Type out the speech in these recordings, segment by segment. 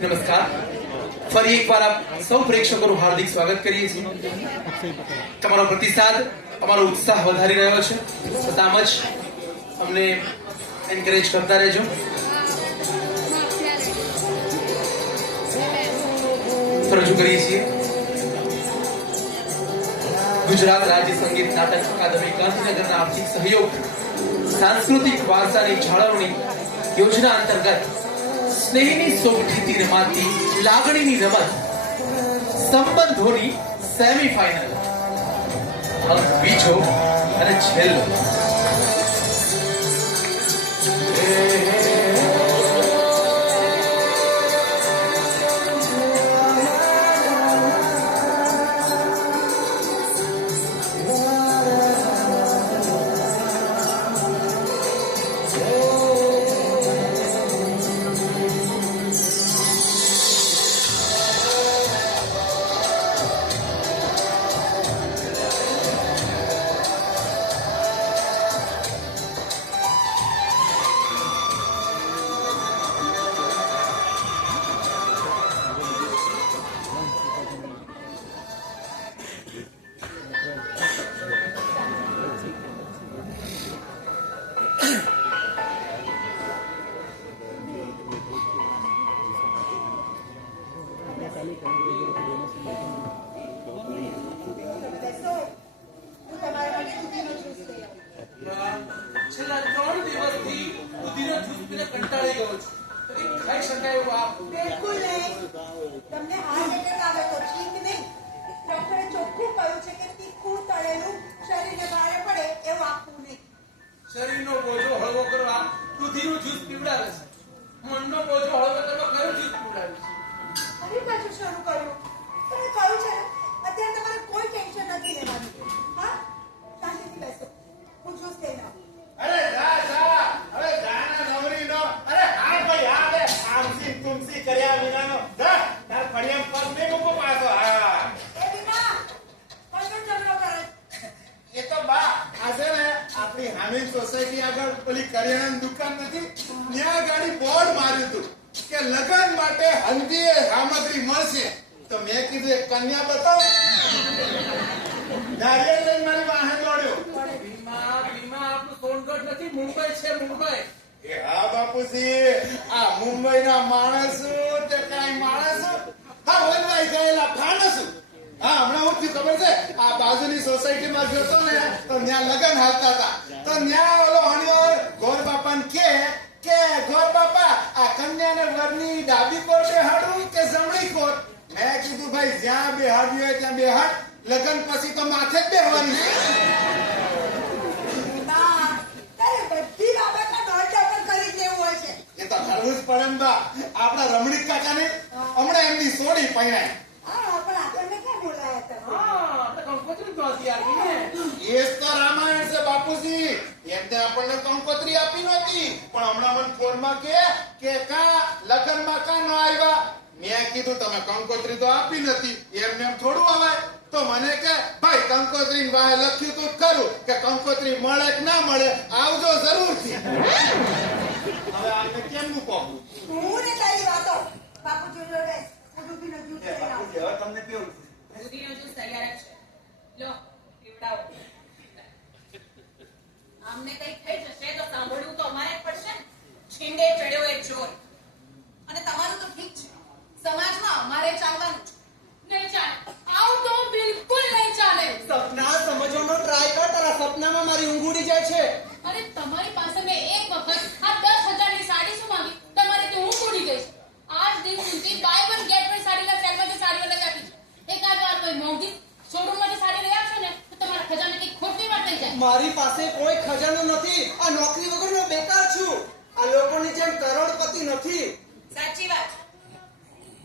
નમસ્કાર. ફરી એકવાર આપ સૌ પ્રેક્ષકોનું હાર્દિક સ્વાગત કરીએ છીએ. તમારો પ્રતિસાદ અમારો ઉત્સાહ વધારી રહ્યો છે, છતાં જ અમને એન્કરેજ કરતા રહેજો. રજૂ કરીએ છીએ ગુજરાત રાજ્ય સંગીત નાટક અકાદમી ગાંધીનગરના આર્થિક સહયોગ સાંસ્કૃતિક વારસાની જાળવણી યોજના અંતર્ગત સ્નેહની સોગઠીથી રમાતી લાગણીની રમત સંબંધોની સેમીફાઇનલ અંક બીજો અને છેલ્લો. છેલ્લા 3 દિવસથી ઉધીનો જ્યુસ પીને કંટાળી ગયો છું. તો એ ખાઈ શકાય એવું આપ? બિલકુલ નહીં. તમને હાર્ટ એટેક આવે તો ઠીક નહીં. ડોક્ટરે ચોખ્ખું કહ્યું છે કે તીખું તળેલું શરીરને ભારે પડે એવું આપવું નહીં. શરીરનો બોજો હળવો કરવા દૂધીનું જ્યુસ પીવડાવે છે, મનનો બોજો હળવો કરવા કયું જ્યુસ પીવડાવે છે? ફરી પાછું શરૂ કર્યું. તમે કહ્યું છે અત્યારે તમારે કોઈ ટેન્શન નથી લેવાનું. હા, શાંતિથી બેસો, હું જ્યુસ લઈને આવું. અરે જા જા, અરે જાના નવરી નો, અરે હા ભાઈ હા બે આમસી તુમસી કર્યા વિનાનો જા તાર ફળિયામ પગ ને મૂકો પાછો. હા એ વિના કોણ ઝઘડો કરે? એ તો બા આજે ને આપણી હામી સોસાયટી આગળ પેલી કરિયાણાની દુકાન નથી, ત્યાં ગાડી બોર્ડ માર્યું હતું કે લગન માટે હલ્દીએ સામગ્રી મળશે. તો મેં કીધું એક કન્યા બતાવો. નારિયેળ લઈને મારી વાહે દોડ્યો. ભીમા આપણું સોનગઢ નથી, મુંબઈ છે, મુંબઈ. એ હા બાપુજી, આ મુંબઈના માણસો તે કાંઈ માણસો હા વનવાઈ ગયેલા ફાણસો. હા હમણાં હું થયું ખબર છે, આ બાજુની સોસાયટીમાં જોતો ને તો ત્યાં લગન હાલતા હતા. તો ત્યાં ઓલો હણિયોર ગોર બાપાને કે ગોર બાપા આ કન્યાને વરની ડાબી કોર બેહાડું કે જમણી કોર? મેં કીધું ભાઈ જ્યાં બેહાડ્યું હોય ત્યાં બેહાડ, લગન પછી તો માથે જ બેહવાની છે. બધી બાબતમાં દોડધાપટ કરી દેવું હોય છે. એ તો કરવું જ પડે ને બા. આપણા રમણીક કાકાને હમણાં એમની સોડી પૈણાય. હા, પણ આપણને ક્યાં બોલાયા હતા? હા, તો કંકોત્રી તો હતી આપી ને. એ જ તો રામાયણ છે બાપુજી. એમને આપણને કંકોત્રી આપી નહોતી, પણ હમણાં મને ફોનમાં કે કા લગ્નમાં કા ન આવ્યા. મેં કીધું તમે કંકોત્રી તો આપી નથી, એમને એમ થોડું અવાય. તો મને કે ભાઈ કંકોત્રી વાહે લખ્યું તું ખરું કે કંકોત્રી મળે કે ના મળે, આવજો જરૂરથી. હવે આને કેમનું કહું? હું ને તારી વાતો બાપુજી જોડે દૂધીનો જ્યુસ લઈને આવું. બાપુજી હવે તમને કેવું છે? દૂધીનો જ્યુસ તૈયાર જ છે. લો પીવડાવો. આમને કઈ થઈ જશે તો સાંભળવું તો અમારે જ પડશે ને. છીંડે ચડ્યો એ ચોર. અને તમારું તો ઠીક છે, સમાજમાં અમારે ચાલવાનું છે. નહીં ચાલે, આવું તો બિલકુલ નહીં ચાલે. સપના સમજવાનો ટ્રાય કર, તારા સપનામાં મારી ઊંઘ ઉડી જાય છે. અરે તમારી પાસે મેં એક વખત આ 10,000 ની સાડી શું માંગી, તમારે તો ઊંઘ ઉડી ગઈ છે. આજ દિન સુધી બાય વન ગેટ વન સાડીના સેલમાં જે સાડી વાળા આપી છે, એકાદ વાર કોઈ મોંઘી શોરૂમમાંથી સાડી લઈ આવશો ને તો તમારા ખજાને કઈ ખોટી વાત થઈ જાય. મારી પાસે કોઈ ખજાનો નથી. આ નોકરી વગરનો બેકાર છું. આ લોકોની જેમ કરોડપતિ નથી. સાચી વાત.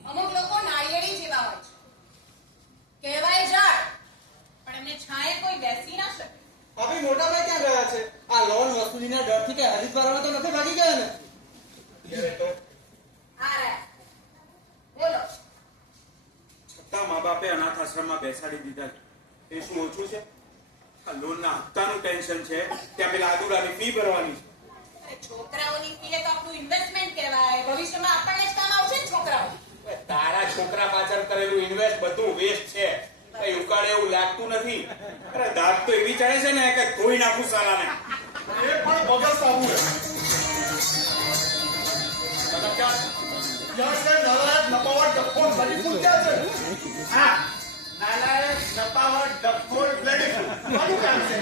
અમુક લોકો નાળિયેરી જેવા હોય છે, કહેવાય ઝાડ, પણ એમને છાંયે કોઈ બેસી ના શકે. હવે મોટા ભાઈ ક્યાં ગયા છે? આ લોન વસૂલીના ડરથી કઈ હરિદ્વારમાં તો નથી ભાગી ગયા ને? આ રહ્યા. બોલો. છતાં મા બાપે અનાથ આશ્રમમાં બેસાડી દીધા. એ શું ઓછું છે? આ લોનના હપ્તાનું ટેન્શન છે, ત્યાં પેલા આદુરાની ફી ભરવાની છે. છોકરાઓની ફી તો આપણું ઇન્વેસ્ટમેન્ટ કહેવાય. ભવિષ્યમાં આપણને જ કામ આવશે ને છોકરાઓ. તારા છોકરા પાછળ કરેલું ઇન્વેસ્ટ બધું વેસ્ટ છે. કઈ ઉકાળે એવું લાગતું નથી. અરે દાંત તો એવી ચડે છે ને કે ધોઈ નાખું સાલાને. એ પણ વગર સાબુ છે. મતલબ ક્યાં છે? ક્યાં છે નાલાયક નપાવટ ડફોડ બ્લડી ફૂલ ક્યાં છે? હા, નાલાયક નપાવટ ડફોડ બ્લડી ફૂલ મારું કામ છે.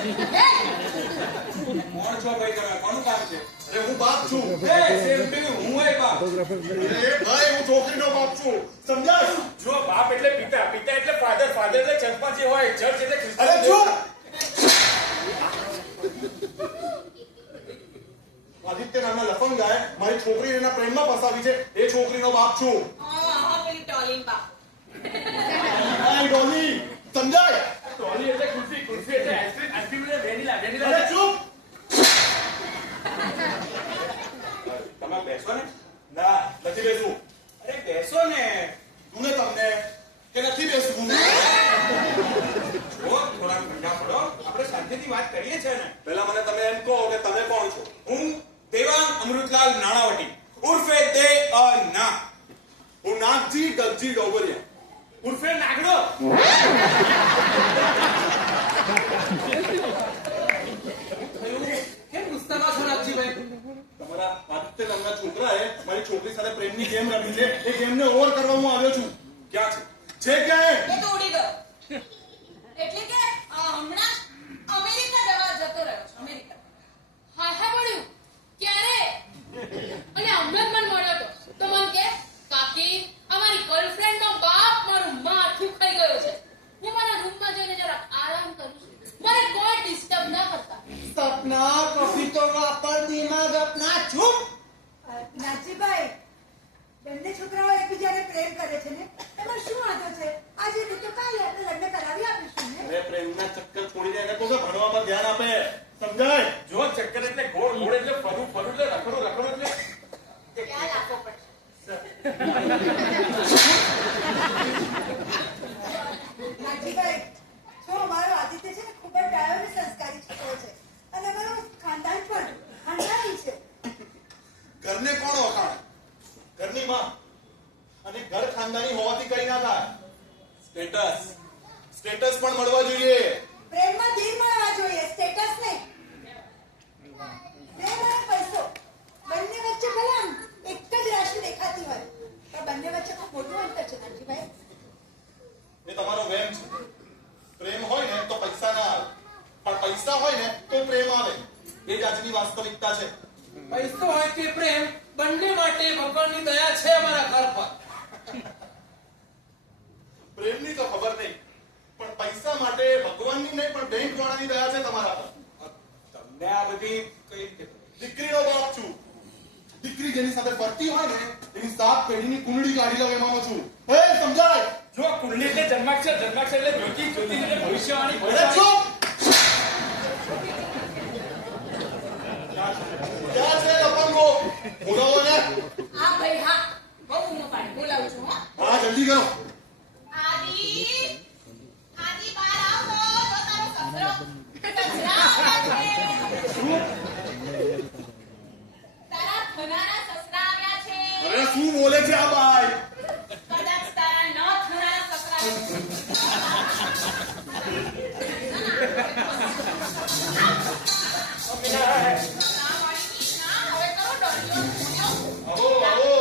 કોણ છો ભાઈ તમે? કોનું કામ છે? અરે હું બાપ છું. એ સેમ ટુ યુ. હું એ બાપ. અરે ભાઈ હું છોકરીનો બાપ છું, સમજાય? જો બાપ એટલે પિતા, પિતા એટલે ફાધર, ફાધર એટલે ચર્ચમાં જે હોય, ચર્ચ એટલે ખ્રિસ્તી. અરે ચૂપ. આદિત્ય નામના લફંગાએ મારી છોકરી એના પ્રેમમાં ફસાવી છે. એ છોકરીનો બાપ છું. પેલી ટોલીન બા. હાય ડોલી, સમજાય? ટોલી એટલે ખુરશી, ખુરશી એટલે આઈસ્ક્રીમ, આઈસ્ક્રીમ એટલે વેનીલા, વેનીલા અરે ચૂપ. તમે બેસો ને. ના, નથી બેસવું. અરે બેસો ને. તું ને તમને કે નથી બેસવું? જો થોડા ઠંડા પડો. આપણે શાંતિથી વાત કરીએ છે ને. પહેલા મને તમે એમ કહો કે તમે કોણ છો? હું દેવાંગ અમૃતલાલ નાણાવટી ઉર્ફે દે ના. હું નાગજી ડગજી ડોબરિયા ઉર્ફે નાગડો. કેમ ગુસ્સામાં છો નાગજીભાઈ? તમારા આદિત્ય નામના છોકરાએ મારી છોકરી સાથે પ્રેમની ગેમ રમી છે. એ ગેમને ઓવર કરવા હું આવ્યો છું. ક્યાં છે? છે ક્યાં એ તો ઉડી ગયો. એટલે કે હમણાં અમેરિકા જવા જતો રહ્યો છે. અમેરિકા. હા હા મળ્યું ક્યારે અને હમણાં જ મને મળ્યો તો મને કે કાકી અમારી ગર્લફ્રેન્ડ નો બાપ મારું માથું ખાઈ ગયો છે. હું મારા રૂમમાં જઈને જરા આરામ કરું છું. મને કોઈ ડિસ્ટર્બ ના કરતા. सपना कभी तो वापर दिमाग अपना चुप. નાથજીભાઈ, બંને છોકરાઓ એકબીજાને પ્રેમ કરે છે ને, એમાં શું વાંધો છે? આજે નહીં તો કાલે આપણે લગ્ન કરાવી આપીશું ને. અરે પ્રેમના ચક્કર છોડી દે એને કહો કે ભણવામાં ધ્યાન આપે. સમજાય? જો ચક્કર એટલે ગોળ ગોળ એટલે ફરું ફરું એટલે રખડું રખડું એટલે ખ્યાલ આપવો પડશે. નાથજીભાઈ, જો અમારો આદિત્ય છે ને ખૂબ જ ડાયો અને સંસ્કારી છોકરો છે અને અમારું ખાનદાન પણ ખાનદાની છે. ઘરને કોણ વખાણે? ઘરની માં. અને ઘર ખાનદાની હોવાથી કઈ ના થાય. સ્ટેટસ સ્ટેટસ પણ મળવા જોઈએ. પ્રેમમાં ધીર મળવા જોઈએ, સ્ટેટસ નહીં. પ્રેમ અને પૈસો બંને વચ્ચે ભલે આમ એક જ રાશિ દેખાતી હોય, પણ બંને વચ્ચે ખૂબ મોટું અંતર છે નાથજીભાઈ. એ તમારો વેમ છે. પ્રેમ હોય ને તો પૈસા ના આવે, પણ પૈસા હોય ને તો પ્રેમ આવે. એ જ આજની વાસ્તવિકતા છે. પૈસો હોય કે પ્રેમ, બંને માટે ભગવાનની દયા છે અમારા ઘર પર. પ્રેમની તો ખબર નહીં, પણ પૈસા માટે ભગવાનની નહીં પણ બેંક વાળાની દયા છે તમારા પર. તમને આ બધી કઈ રીતે ખબર? દીકરીનો બાપ છું. દીકરી જેની સાથે ફરતી હોય ને એની 7 પેઢીની કુંડળી કાઢી લઉં એમાં છું. હે સમજાય? જો કુંડલી એટલે જન્માક્ષર, જન્માક્ષર એટલે જ્યોતિ, જ્યોતિ એટલે ભવિષ્યવાણી, અરે ભવિષ્યવાણી. ચૂપ. ક્યાં છે લપંગો? બોલાવો ને. હા ભાઈ હા. બહુ ઊંઘ પાડી. બોલાવું છું હા. હા જલ્દી કરો. આદિ આદિ બહાર આવ તો તારો સસરો સસરા આવ્યા છે. તારા થનારા સસરા આવ્યા છે. અરે શું બોલે છે આ બાઈ? કદાચ તારા ન થનારા સસરા આવો આવો,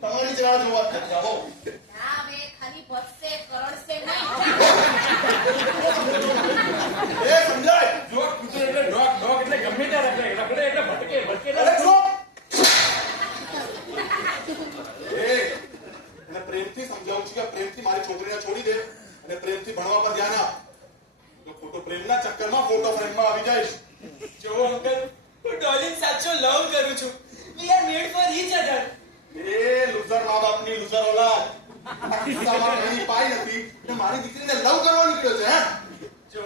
તમારી જ રાહ જોવા જ નથી. આવો. ના હવે ખાલી ભરસે કરડશે નહીં. એ સમજાય? જો કૂતરો એટલે ડોગ, ડોગ એટલે ગમે ત્યાં રખડે, રખડે એટલે ભટકે, ભટકે એટલે અરે ચૂપ. એને પ્રેમથી સમજાવું છું કે પ્રેમથી મારી છોકરીને છોડી દે અને પ્રેમથી ભણવા પર ધ્યાન આપ. તો ખોટો પ્રેમના ચક્કરમાં ફોટો ફ્રેમમાં આવી જઈશ. જો અંકલ, હું ડોલીને સાચો લવ કરું છું. We are made for each other. A loser મા બાપની લુઝર ઓલાદ. આ કિસ્સામાં ઘણી પાઈ નથી ને મારી દીકરીને લવ કરવા નીકળ્યો છે. હે? જો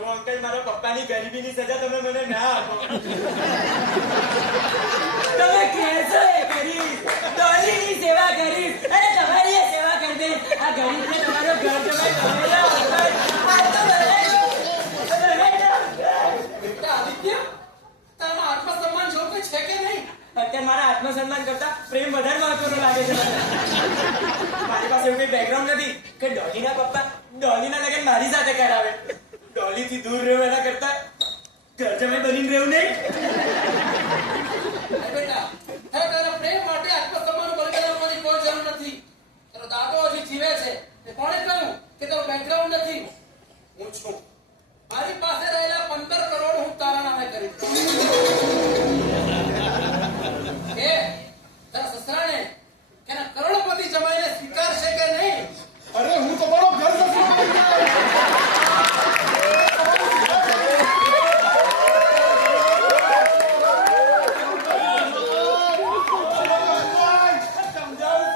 મારા આત્મસન્માન કરતા પ્રેમ વધારે મહત્વનો લાગે છે મને. મારી પાસે એવું કઈ બેકગ્રાઉન્ડ નથી કે ડોલીના પપ્પા ડોલીના લગન મારી સાથે કરાવે. ડોલીથી દૂર રહેવું એના કરતા ઘર જમાઈ બનીને રહેવું નહીં. અરે બેટા, હવે તારા પ્રેમ માટે આત્મસન્માન બલિદાન આપવાની કોઈ જરૂર નથી. તારો દાદો હજી જીવે છે. તે કોણે કહ્યું કે તારું બેકગ્રાઉન્ડ નથી? હું છું. મારી પાસે રહેલા 15 કરોડ હું તારા નામે કરી દઉં. કે તારા સસરાને એના કરોડપતિ જમાઈને સ્વીકારશે કે નહીં? અરે હું તો બડો ઘર સસરો બની ગયો. સમજાવું.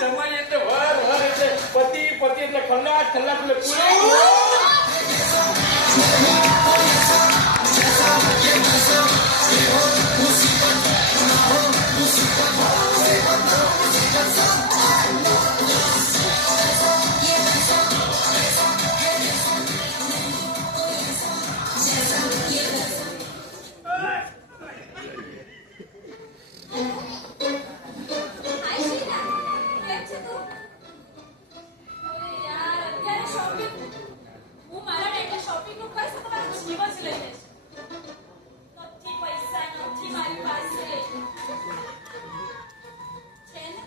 જમાઈ એટલે વર એટલે પતિ એટલે કલાક એટલે પૂરે. હાય શીલા, કેમ છે તું? અરે યાર, અત્યારે shopping. હું મારા માટે shopping નું કઈ સકવા જીવન જ લઈ લઈશ. નથી પૈસા, નથી મારી પાસે. છે ને?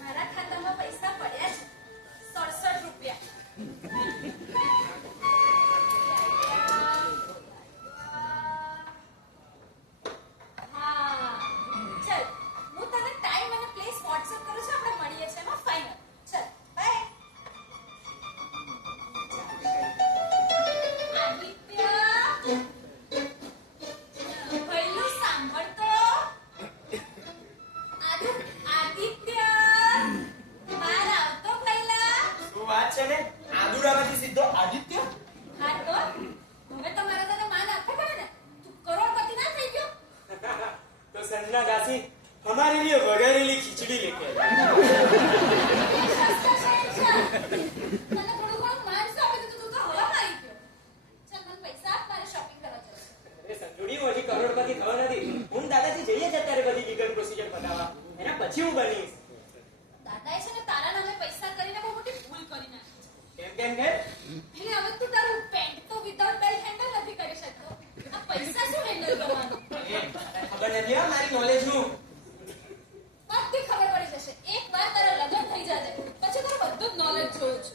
મારા ખાતામાં પૈસા પડ્યા છે 67 રૂપિયા. હા, ચલ હું તને ટાઈમ અને પ્લેસ WhatsApp કરું છું. આપણે મળીએ છીએ એમાં ફાઇનલ. ચલ બાય. આદિત્ય, પહેલું સાંભળ તો. આદિત્ય, બહાર આવતો પહેલા. શું વાત છે ને? આદુડામાંથી સીધો આદિત્ય. હા તો હવે તો મારા તને માન આપે પડે ને. તું કરોડપતિ ના થઈ ગયો? તો સંજના દાસી हमारे लिए वगैरह खिचड़ी लेके आई. તને થોડું ઘણું માન આપી દીધું, તું તો હવામાં આવી ગયો. ચાલ મને પૈસા આપ, મારે શોપિંગ કરવા જવું છે. અરે સંજોડી, હું હજી કરોડપતિ થયો નથી. હું દાદાજી જઈએ છે અત્યારે બધી લીગલ પ્રોસિજર પતાવવા. એના પછી હું બનીશ. દાદાએ છે ને તારા નામે પૈસા કરીને બહુ મોટી ભૂલ કરી નાખી છે. કેમ એટલે હવે તું તારું પેન્ટ તો વિધાઉટ બેલ્ટ હેન્ડલ નથી કરી શકતો. આ પૈસા શું હેન્ડલ કરવાનું? ખબર નથી હો મારી નોલેજ નું. બધી ખબર પડી જશે. એક વાર તારા લગ્ન થઈ જશે પછી તારું બધું જ નોલેજ જોયું છે.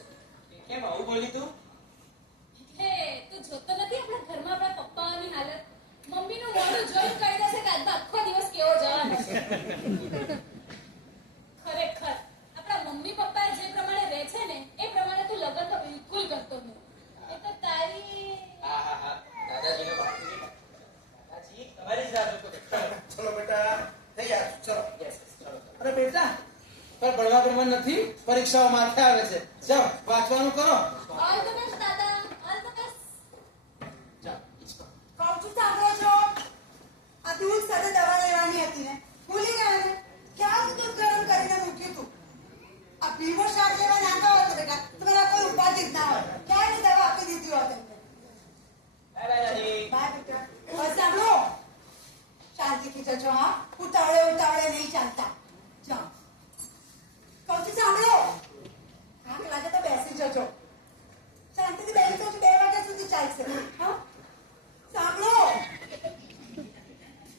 કેમ આવું બોલી તું? એટલે તું જોતો નથી આપણા ઘરમાં આપણા પપ્પાની હાલત. મમ્મીનું મોઢું જોઈને કહી દેશે કે આજનો આખો દિવસ કેવો જવાનો છે. ખરેખર આપણા મમ્મી પપ્પા જે પ્રમાણે રહે છે ને એ પ્રમાણે તું લગ્ન તો બિલકુલ કરતો નહીં. એ તો તારી હા. દાદાજીને વાત કરી. દાદાજી તમારી જ રાહ જોતો હતો. ચલો બેટા, તૈયાર. ચલો. Yes, ચલો. અરે બેટા, પર ભણવા ભણવા નથી, પરીક્ષાઓ માથે આવે છે. જાઓ, વાંચવાનું કરો. ઓલ ધ બેસ્ટ દાદા, ઓલ ધ બેસ્ટ. જાઓ. કહું છું સાંભળો છો? આ દૂધ સાથે દવા લેવાની હતી ને, ભૂલી ગયા ને? ક્યાં દૂધ ગરમ કરીને મૂક્યું તું? આ ભીમો શાક લેવા નાખા હોત બેટા, તમારા કોઈ ઉપાધિ જ ના હોય. ક્યાંની દવા આપી દીધી હોત એમને. બાય બાય દાદી. બાય બેટા. હવે સાંભળો, શાંતિથી જજો. હા, ઉતાવળે નહીં ચાલતા. જાઓ. કહું છું સાંભળો. થાક લાગે તો બેસી જજો. શાંતિથી બેસી જજો, 2 વાગ્યા સુધી ચાલશે. હા, સાંભળો.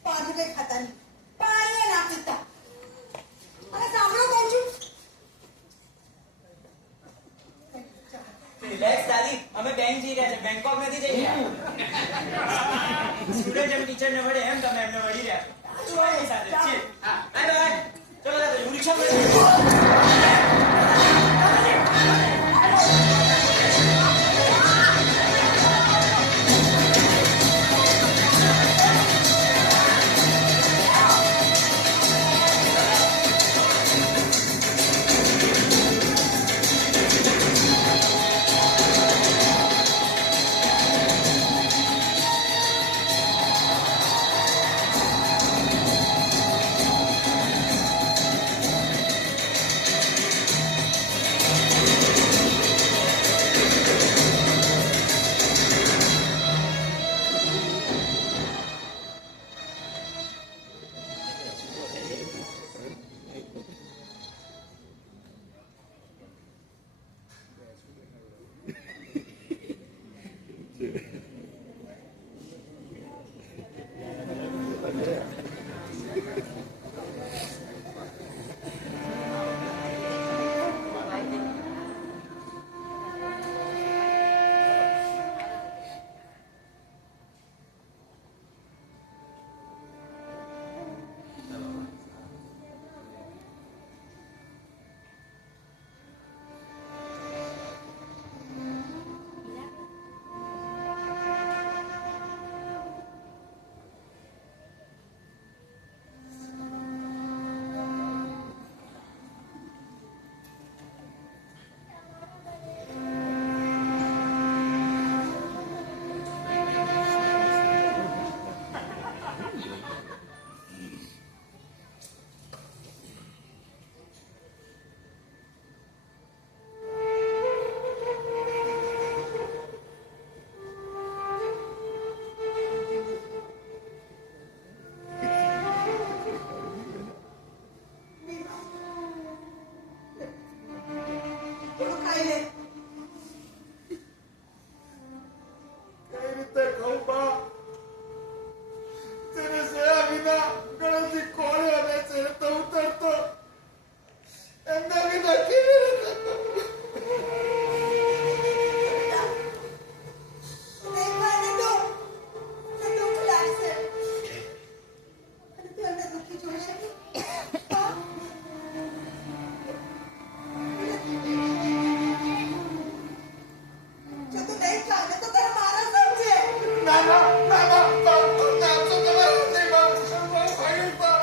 પાછું કઈ ખાતા નહીં, પાણી ના પીતા. અને સાંભળો કહું છું. રિલેક્સ દાદી, અમે બેંક જઈ રહ્યા છે. બેંકોક નથી જઈ રહ્યા. સ્ટુડન્ટ જેમ ટીચરને મળે એમ તમે એમને મળી રહ્યા છો. શું એની સાથે છે? હા, બાય બાય. ચલો દાદા, હું રિક્ષા માં થોડું ખાઈ લે. કઈ રીતે ખાઉં બા? તેને જોયા વિના ગળાથી કોળે અને છે તો ઉતરતો. એમના વિના કેવી રીતે ખાઉં? નહીં ખાય ને તો દુઃખ લાગશે. અને તું એમને દુઃખી જોઈ શકે? હા? જો તું નહીં ખાય ને તો તારા મારા સમજે. ના ના ના બા, બા, તમને આપશો તમારે નથી બા. બા, ભાઈ બા.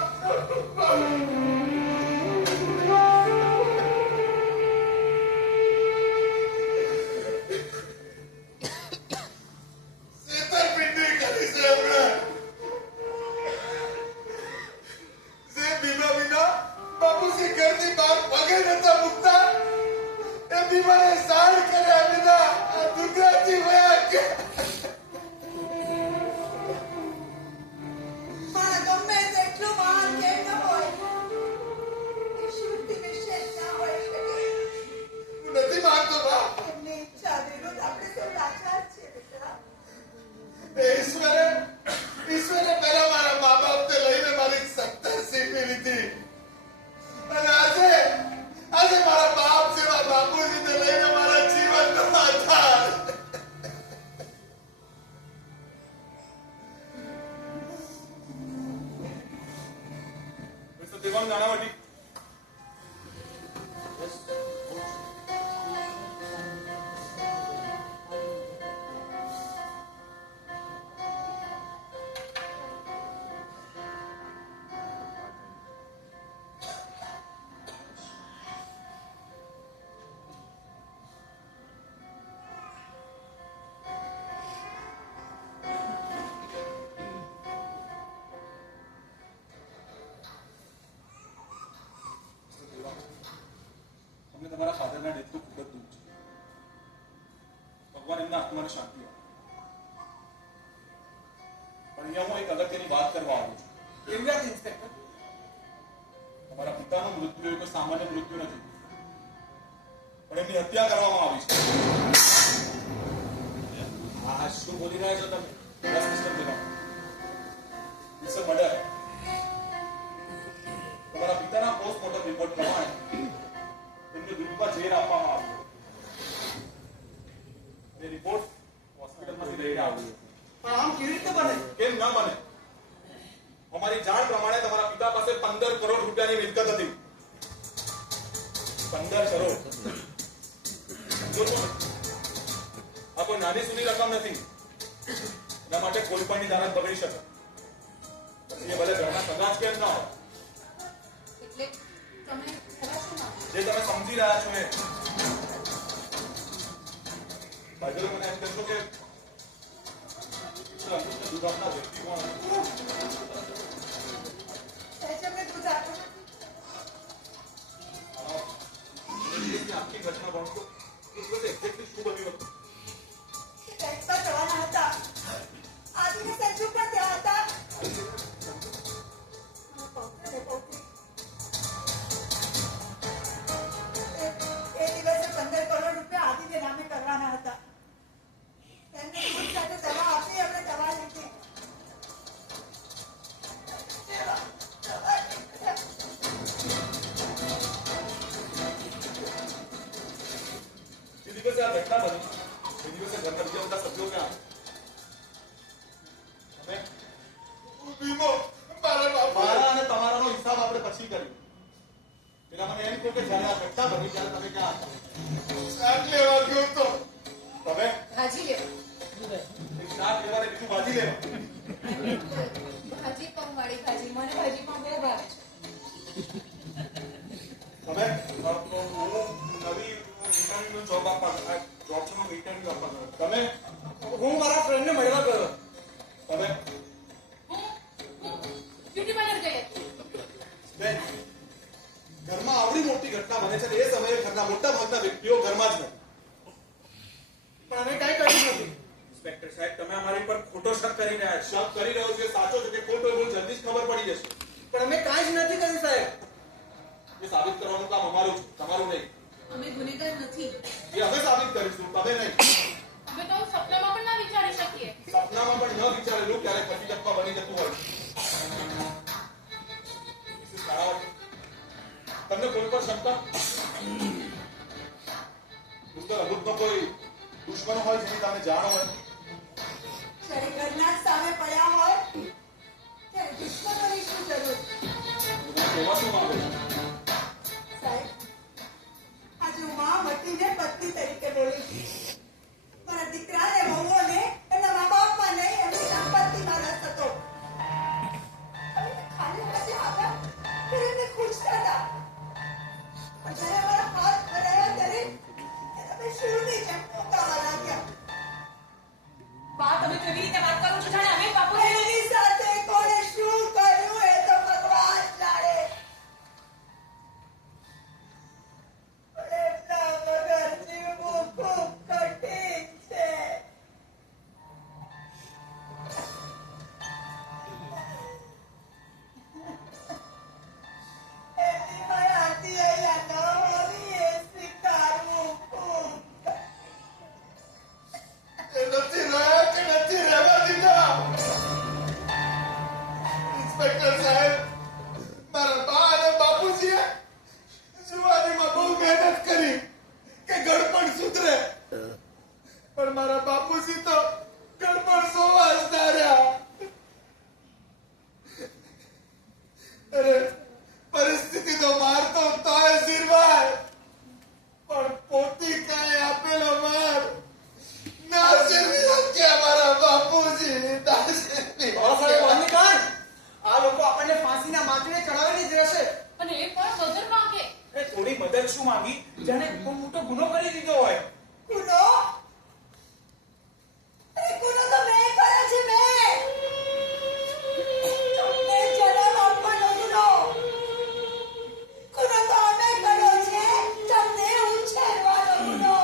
છેતરપિંડી કરી છે એમણે. જે બીમા વિના બાપુજી ઘરની બહાર પગે નતા મૂકતા એ બીમાને સાર કર્યા વિના આ દુર્ગાજી વયા ગયા. પણ ગમે તેટલું મહાન કેમ ન હોય, ઈશ્વરથી વિશેષ ના હોઈ શકે. હું નથી માંગતો બા. એમની ઈચ્છા વિરુદ્ધ આપણે સૌ લાચાર છીએ બેટા. એ ઈશ્વરે પહેલા મારા મા બાપને લઈને મારી સત્તા સીમી લીધી અને આજે મારા બાપ જેવા બાપુજીને લઈને મારા જીવનનો આધાર. સત્યવાન નાણાવટી અમને તમારા ફાધરના ડેથનું ખૂબ જ દુઃખ છે. ભગવાન એમના આત્માને શાંતિ આપે. પણ અહીંયા હું એક અગત્યની વાત કરવા આવ્યો છું. કેવી વાત ઇન્સ્પેક્ટર? તમારા પિતાનું મૃત્યુ એ કોઈ સામાન્ય મૃત્યુ નથી, પણ એમની હત્યા કરવામાં આવી છે. આ શું બોલી રહ્યા છો તમે? Yes mister Dewan, it's a murder. તમારા પિતાના પોસ્ટમોર્ટમ રિપોર્ટ પ્રમાણે એમને દુઃખમાં ઝેર આપવામાં આવ્યો. એ રિપોર્ટ હોસ્પિટલમાંથી લઈને આવ્યો. પણ આમ કેવી રીતે બને? કેમ ન બને? અમારી જાણ પ્રમાણે તમારા પિતા પાસે 15 કરોડ રૂપિયાની મિલકત હતી. 15 કરોડ. સમજો છો? આ કોઈ નાની સૂની રકમ નથી. એના માટે કોઈ પણની દાનત બગડી શકે. પછી એ ભલે ઘરના સગા જ કેમ ના હોય. એટલે તમે ખરા શું માંગો? જે તમે સમજી રહ્યા છો એ બાજુ મને એમ કહેશો કે અમૃતને દૂધ આપનાર વ્યક્તિ કોણ હતું? સહેજ અમને દૂધ આપો. આખી ઘટના ભણશો એ દિવસે એક્ઝેક્ટલી શું બન્યું હતું? ટેક્સ પર જવાના હતા. આદિને સંજુ પણ ત્યાં હતા. પૌત્રને પૌત્રી. એ દિવસે 15 કરોડ રૂપિયા આદિને નામે કરવાના હતા. એમને દૂધ સાથે દવા આપી, એમણે દવા લીધી. વીમો મારા બાપુ મારા અને તમારાનો હિસાબ આપણે પછી કર્યો. પેલા મને એમ કહો કે જ્યારે આ ઘટના બની ત્યારે તમે ક્યાં હતા? શાક લેવા ગયો તો તમે ભાજી લેવા એક શાક લેવા ને બીજું ભાજી લેવા. ભાજી પણ વાળી ભાજી મને ભાજી પણ બહુ ભાવે છે તમે હું નવી રિટર્નિંગ જોબ આપવા જોબ નું રિટર્નિંગ આપવા ગયો. તમે હું મારા ફ્રેન્ડને મળવા ગયો. તમે બ્યુટી પાર્લર ગઈ હતી. બેન, ઘરમાં આવડી મોટી ઘટના બને છે ને એ સમયે ઘરના મોટા ભાગના વ્યક્તિઓ ઘરમાં જ નથી. પણ અમે કાંઈ કર્યું નથી. ઇન્સ્પેક્ટર સાહેબ, તમે અમારી પર ખોટો શક કરી રહ્યા છો. શક કરી રહ્યો છે સાચો છે કે ખોટો એ બહુ જલ્દી જ ખબર પડી જશે. પણ અમે કાંઈ જ નથી કર્યું સાહેબ. એ સાબિત કરવાનું કામ અમારું છે, તમારું નહીં. અમે ગુનેગાર નથી. એ અમે સાબિત કરીશું, તમે નહીં. અમે તો સપનામાં પણ ના વિચારી શકીએ. સપનામાં પણ ન વિચારેલું ક્યારેક હકીકતમાં બની જતું હોય. મિસિસ કાળાવટી, તમને કોઈ પર શંકા? ઉત્તર અમૃતનો કોઈ દુશ્મન હોય જેની તમે જાણો હોય? જ્યારે ઘરના જ સામે પડ્યા હોય ત્યારે દુશ્મનોની શું જરૂર તમે કહેવા શું માંગો છો? સાહેબ આજે હું માં મતીને પત્ની તરીકે બોલું છું મારા દીકરા અને વહુઓને એમના મા બાપમાં નહીં એમની સંપત્તિમાં રસ હતો ખાલી પાસે હતા ત્યારે એમને ખુશતા હતા પણ જ્યારે અમારા હાથ ભરાયા ત્યારે તમે શૂળની જેમ પોકાવા લાગ્યા બા, તમે કેવી રીતે વાત કરો છો? જાણે અમે બાપુ એની સાથે કોણે શું કર્યું એ તો ભગવાન જાણે પણ એમના વગર જીવવું ખૂબ કઠિન છે એમની મારાથી અહીંયા ન હોવી એ સ્વીકારવું ખૂબ એ નથી રહ્યા કે નથી રહેવા દીધા ઇન્સ્પેક્ટર સાહેબ મારા બા અને બાપુજીએ જુવાનીમાં બહુ મહેનત કરી કે ગળપણ સુધરે પણ મારા બાપુજી તો ગળપણ સોવા જ ધાર્યા અરે પરિસ્થિતિ તો મારતો તોય ઝીરવાય પણ પોતી કાંઈ આપેલો માર ના ઝીરવી શક્યા મારા બાપુજી ના ઝીરવી સાહેબ, વાંધીકાર, આ લોકો આપણને ફાંસીના માંચડે ચડાવીને જ રહેશે. અને એ પણ વગર માંગે. અરે થોડી મદદ શું માંગી? જાણે બહુ મોટો ગુનો કરી દીધો હોય. ગુનો અરે ગુનો તો મેં કર્યો છે મેં તમને જન્મ આપવાનો ગુનો ગુનો તો અમે કર્યો છે તમને ઉછેરવાનો ગુનો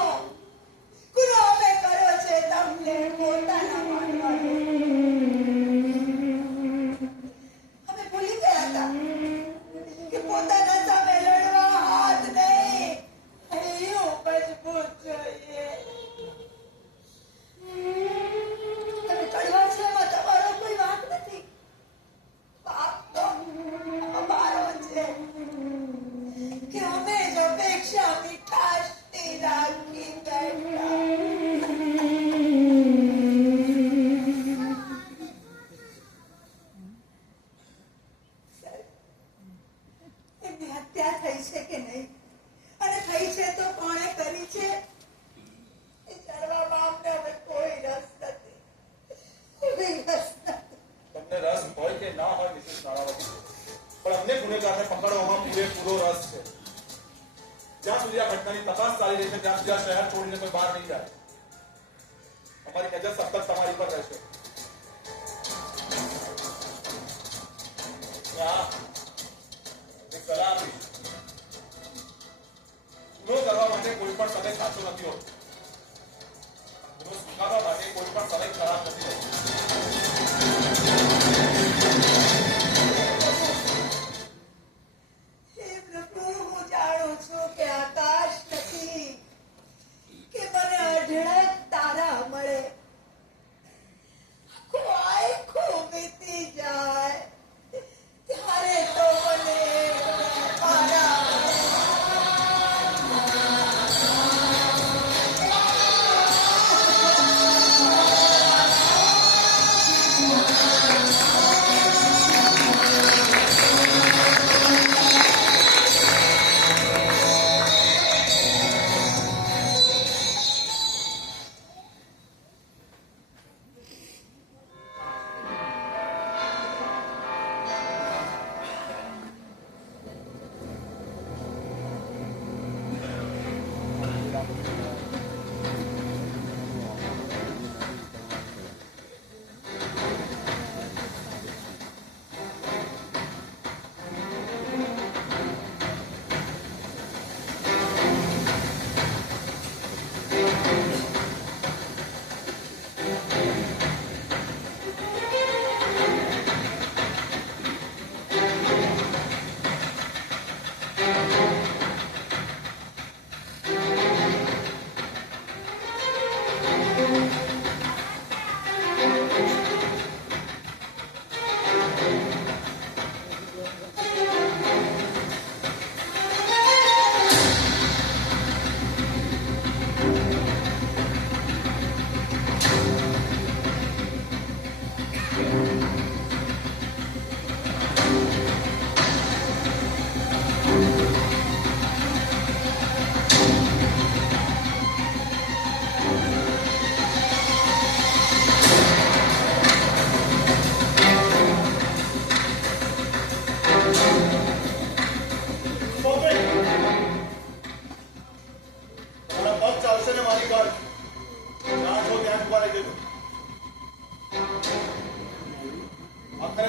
ગુનો અમે કર્યો છે તમને પોતાના માનવાનો અમે ભૂલી ગયા હતા કે પોતાના સામે લડવા હાથ નહીં હૈયું મજબૂત જોઈએ તમે કડવા છે એમાં તમારો કોઈ વાંક નથી પાપ તો અમારો છે કે અમે જ અપેક્ષા મીઠાશની રાખી બેઠા એમની હત્યા થઈ છે કે નહીં અને થઈ છે તો કોણે કરી છે એ જાણવામાં અમને હવે કોઈ રસ નથી કોઈ રસ નથી તમને રસ હોય કે ના હોય મિસિસ કાળાવતી, પણ અમને ગુનેગારને પકડવામાં પૂરેપૂરો રસ છે. જ્યાં સુધી આ ઘટનાની તપાસ ચાલી રહી છે ત્યાં સુધી આ શહેર છોડીને કોઈ બહાર નહીં જાય. અમારી નજર સતત તમારી પર રહેશે. એક સલાહ આપીશ. ગુનો કરવા માટે કોઈ પણ સમય સાચો નથી હોતો. ગુનો સ્વીકારવા માટે કોઈ પણ સમય ખરાબ નથી હોતો. હે પ્રભુ હું જાણું છું કે આકાશ નથી કે મને અઢળક તારા મળે આખું વીતી જાય ત્યારે તો મને તારા મિસિસ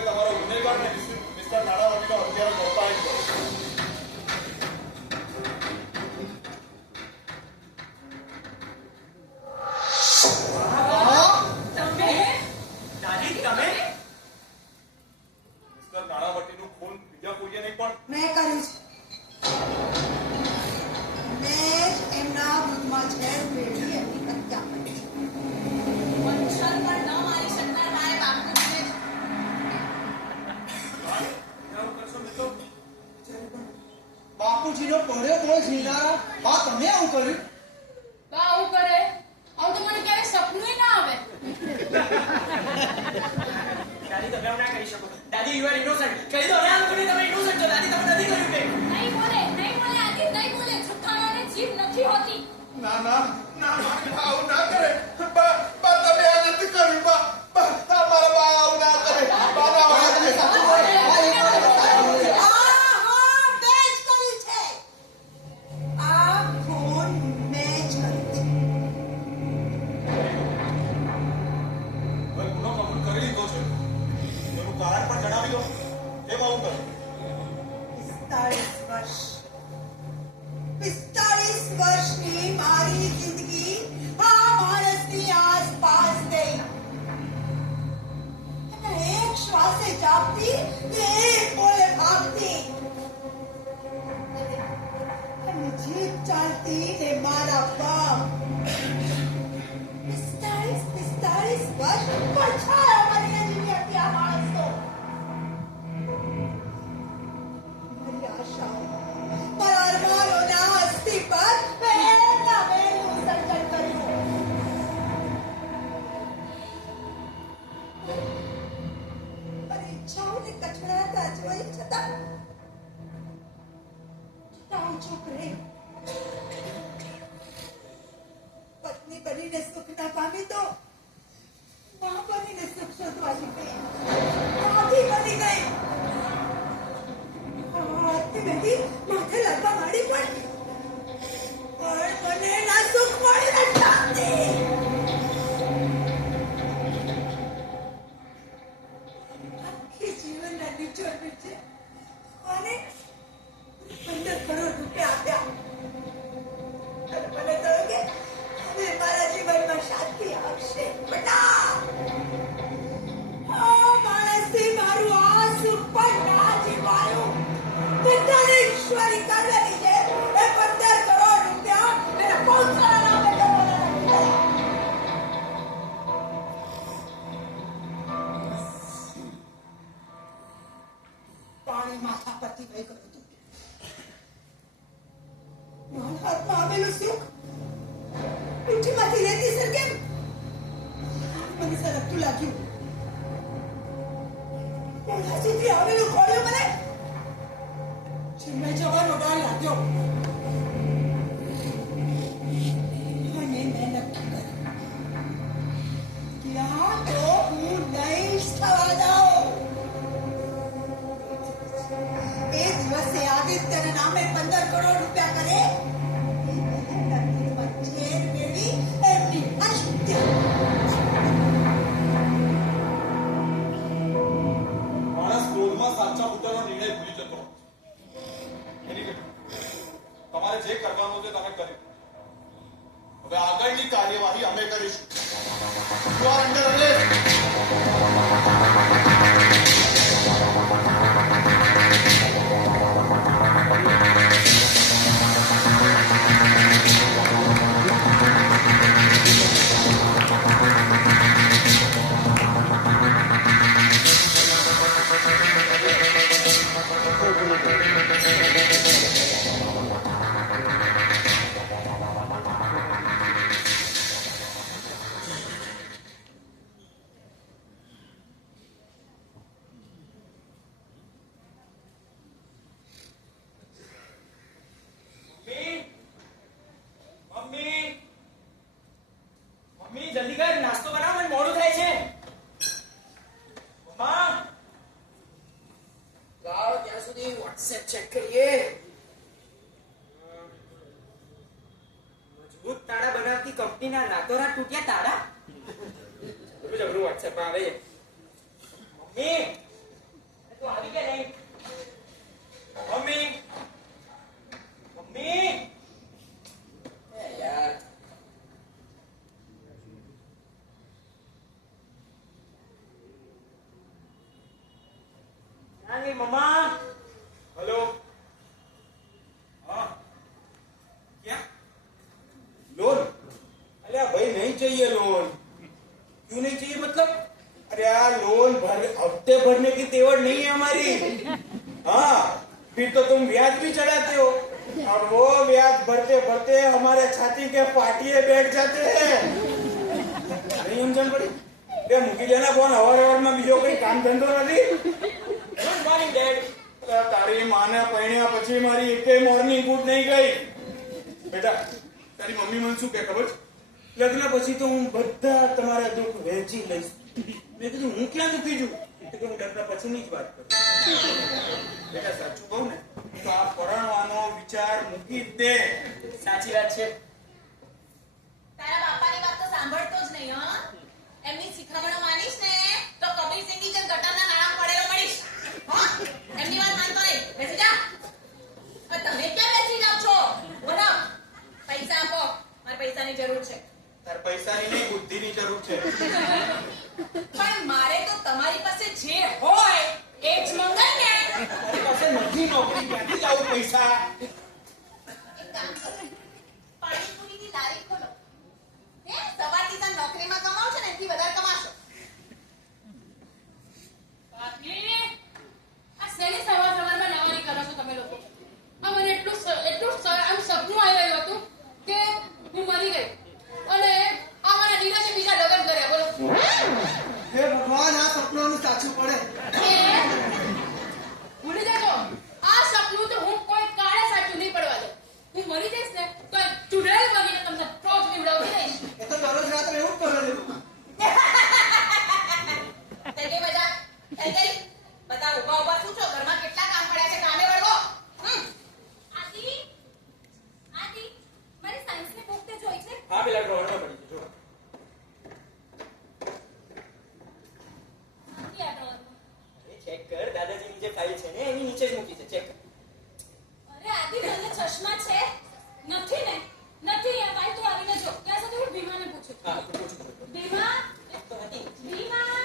તમારો ગુનેગાર ને મિસ્ટર નાણાવટીનો હત્યારો ઝડપાઈ ગયો. તમે દાદી તમે મિસ્ટર નાણાવટીનું ખૂન બીજા કોઈએ નહીં પણ મેં કર્યું છે મેં જ એમના દૂધમાં ઝેર ભેળવી એમની હત્યા કરી છે. મચ્છર પણ ન મારી શકનાર મારે બાપુજીને બાપુજીનો પડ્યો કોઈ ઝીંડારા બા તમે આવું કર્યું બા આવું કરે આવું તો મને ક્યારે સપનું ના આવે. દાદી તમે આવું ના કરી શકો દાદી યુ આર ઇનોસન્ટ કહી દો ને આ લોકોને તમે ઇનોસન્ટ છો દાદી તમે નથી કર્યું કે નહીં બોલે આદિ નહીં બોલે છુઠ્ઠાણાને જીભ નથી હોતી. ના ના ના મારી બા આવું ના કરે બા બા તમે આ નથી કર્યું બા બા મારા બા આવું ના કરે બા ના આવું ના કરે. હા, મેં જ કર્યું છે. આ ખૂન મેં જ કર્યું છે. હવે ગુનો કબૂલ કરી લીધો છે એનું કારણ પણ જણાવી દો. કેમ આવું કર્યું? 45 વર્ષની મારી જિંદગી આ માણસની આસપાસ ગઈ. અને એક શ્વાસે જાગતી ને એક બોલે ભાગતી. અને જીભ ચાલતી ને મારા બાપ. 45 વર્ષ પડછાયો બનીને જીવી હતી આ માણસ તો. મારી આશાઓ મારા અરમાનોના અસ્થિ પર પહેલા મેળનું સર્જન કર્યું. મારી ઈચ્છાઓને કચડાતા જોઈ છતાં હું ચૂપ રહી. પત્ની બનીને સુખ ના પામી તો મા બનીને સુખ શોધવા નીકળી. દાદી બની ગઈ. હાથથી મહેંદી માથે લાગવા માંડી પણ મને ના સુખ મળી ને શાંતિ. આખી જીવનના નિચોડ નીચે અને 15 કરોડ રૂપિયા આપ્યા. અને મને થયું કે હવે મારા જીવનમાં શાંતિ આવશે. બેટા આ માણસથી મારું આ સુખ પણ ના જીવાયું. બધાને ઈશ્વરી કરવાની છે એ 15 કરોડ રૂપિયા એના પૌત્રના નામે કરવાના નથી. પાણી માથા પરથી વહી ગયું હતું. મારા હાથમાં આવેલું સુખ પીઠીમાંથી રેતી સર કેમ મને સરકતું લાગ્યું. મોઢા સુધી આવેલું ખોળ્યું મને મેં જવાનો ડર લાગ્યો. અને મેં નક્કી કર્યું કે આ તો હું નહીં જ થવા દઉં. એ દિવસે આદિત્યના નામે 15 કરોડ રૂપિયા કરે ઝેર મેળવી એમની હત્યા. માણસ ક્રોધમાં સાચા મુદ્દાનો નિર્ણય ભૂલી જતો હોય. એની કે તમારે જે કરવાનું છે તમે કર્યું. હવે આગળની કાર્યવાહી અમે કરીશું. You are under arrest. Mummy જલ્દી કર નાસ્તો બનાવ મને મોડું થાય છે. મમ્મા લાવ ત્યાં સુધી વોટ્સએપ ચેક કરીએ. મજબૂત તાળા બનાવતી કંપનીના રાતોરાત તૂટ્યા તાળા. જબરું જબરું વોટ્સએપ માં આવે છે. મમ્મી हाँ नहीं मम्मा हेलो हाँ क्या लोन अरे भाई नहीं चाहिए लोन क्यों नहीं चाहिए मतलब अरे यार लोन हफ्ते भरने की तेवर नहीं है हमारी हाँ फिर तो तुम ब्याज भी चढ़ाते हो और वो ब्याज भरते भरते हमारे छाती के पाटिए बैठ जाते हैं नहीं समझ पड़ी બે મૂકી દેના ફોન હવારમાં બીજો કઈ કામ ધંધો નથી ગુડ મોર્નિંગ ડેડ તારી માને પૈણ્યા પછી મારી એકેય મોર્નિંગ ગુડ નહીં ગઈ બેટા તારી મમ્મી મને શું કે ખબર છે લગ્ન પછી તો હું બધા તમારા દુઃખ વહેંચી લઈશ મેં કીધું હું ક્યાં દુઃખી છું કે હું લગ્ન પછીની જ વાત કરું બેટા સાચું કહું ને તો આ પરણવાનો વિચાર મૂકી દે साची बात है તારા બાપાની વાત તો સાંભળતો જ નહીં હા એમની શિખામણો માનીશ ને તો કબીર સિંહની જેમ ગટરના નાણાં પડેલો મળીશ હા એમની વાત માનતો નહીં બેસી જા પણ તમે ક્યાં બેસી જાવ છો બોલો પૈસા આપો મારે પૈસાની જરૂર છે તાર પૈસાની નહીં બુદ્ધિની જરૂર છે પણ મારે તો તમારી પાસે જે હોય એ જ મંગાય ને તારી પાસે નથી નોકરી ક્યાંથી લાવું પૈસા એક કામ કરો પાણીપુરીની લારી ખોલો હે સવારથી સાંજ નોકરીમાં કમાવ છો ને એનાથી વધારે કમાશો બાકી આ શેની સવાર સવારમાં નવારી કરો છો તમે લોકો આ મને એટલું આમ સપનું આવ્યું હતું કે હું મરી ગઈ અને આ મારા ધીરજે બીજા લગ્ન કર્યા બોલો હે ભગવાન આ સપનાનું સાચું પડે ભૂલી જજો આ સપનું તો હું કોઈ કાળે સાચું નહીં પડવા દઉં હું મરી જઈશ ને તો ચૂડેલ બનીને તમને ટોચ નીવડાવી દઈશ એ તો દરરોજ રાત્રે એવું જ કરે છે થઈ ગઈ મજા થઈ ગઈ બધા ઉભા ઉભા શું છો ઘરમાં કેટલા કામ પડ્યા છે કામે વળગો આદિ મારી સાયન્સની બુક તે જોઈ છે हाँ पेला ड्रॉवर में पड़ी આદિ जो આ ડ્રોવરમાં चेक कर दादाजी की जो फाइल है ने एनी नीचे જ મૂકી છે ચેક અરે આદિ તને ચશ્મા છે નથી ને નથી આ ભાઈ તું આવીને જો ત્યાં સુધી હું ભીમાને પૂછું હા પૂછ ભીમા તો હતી ભીમા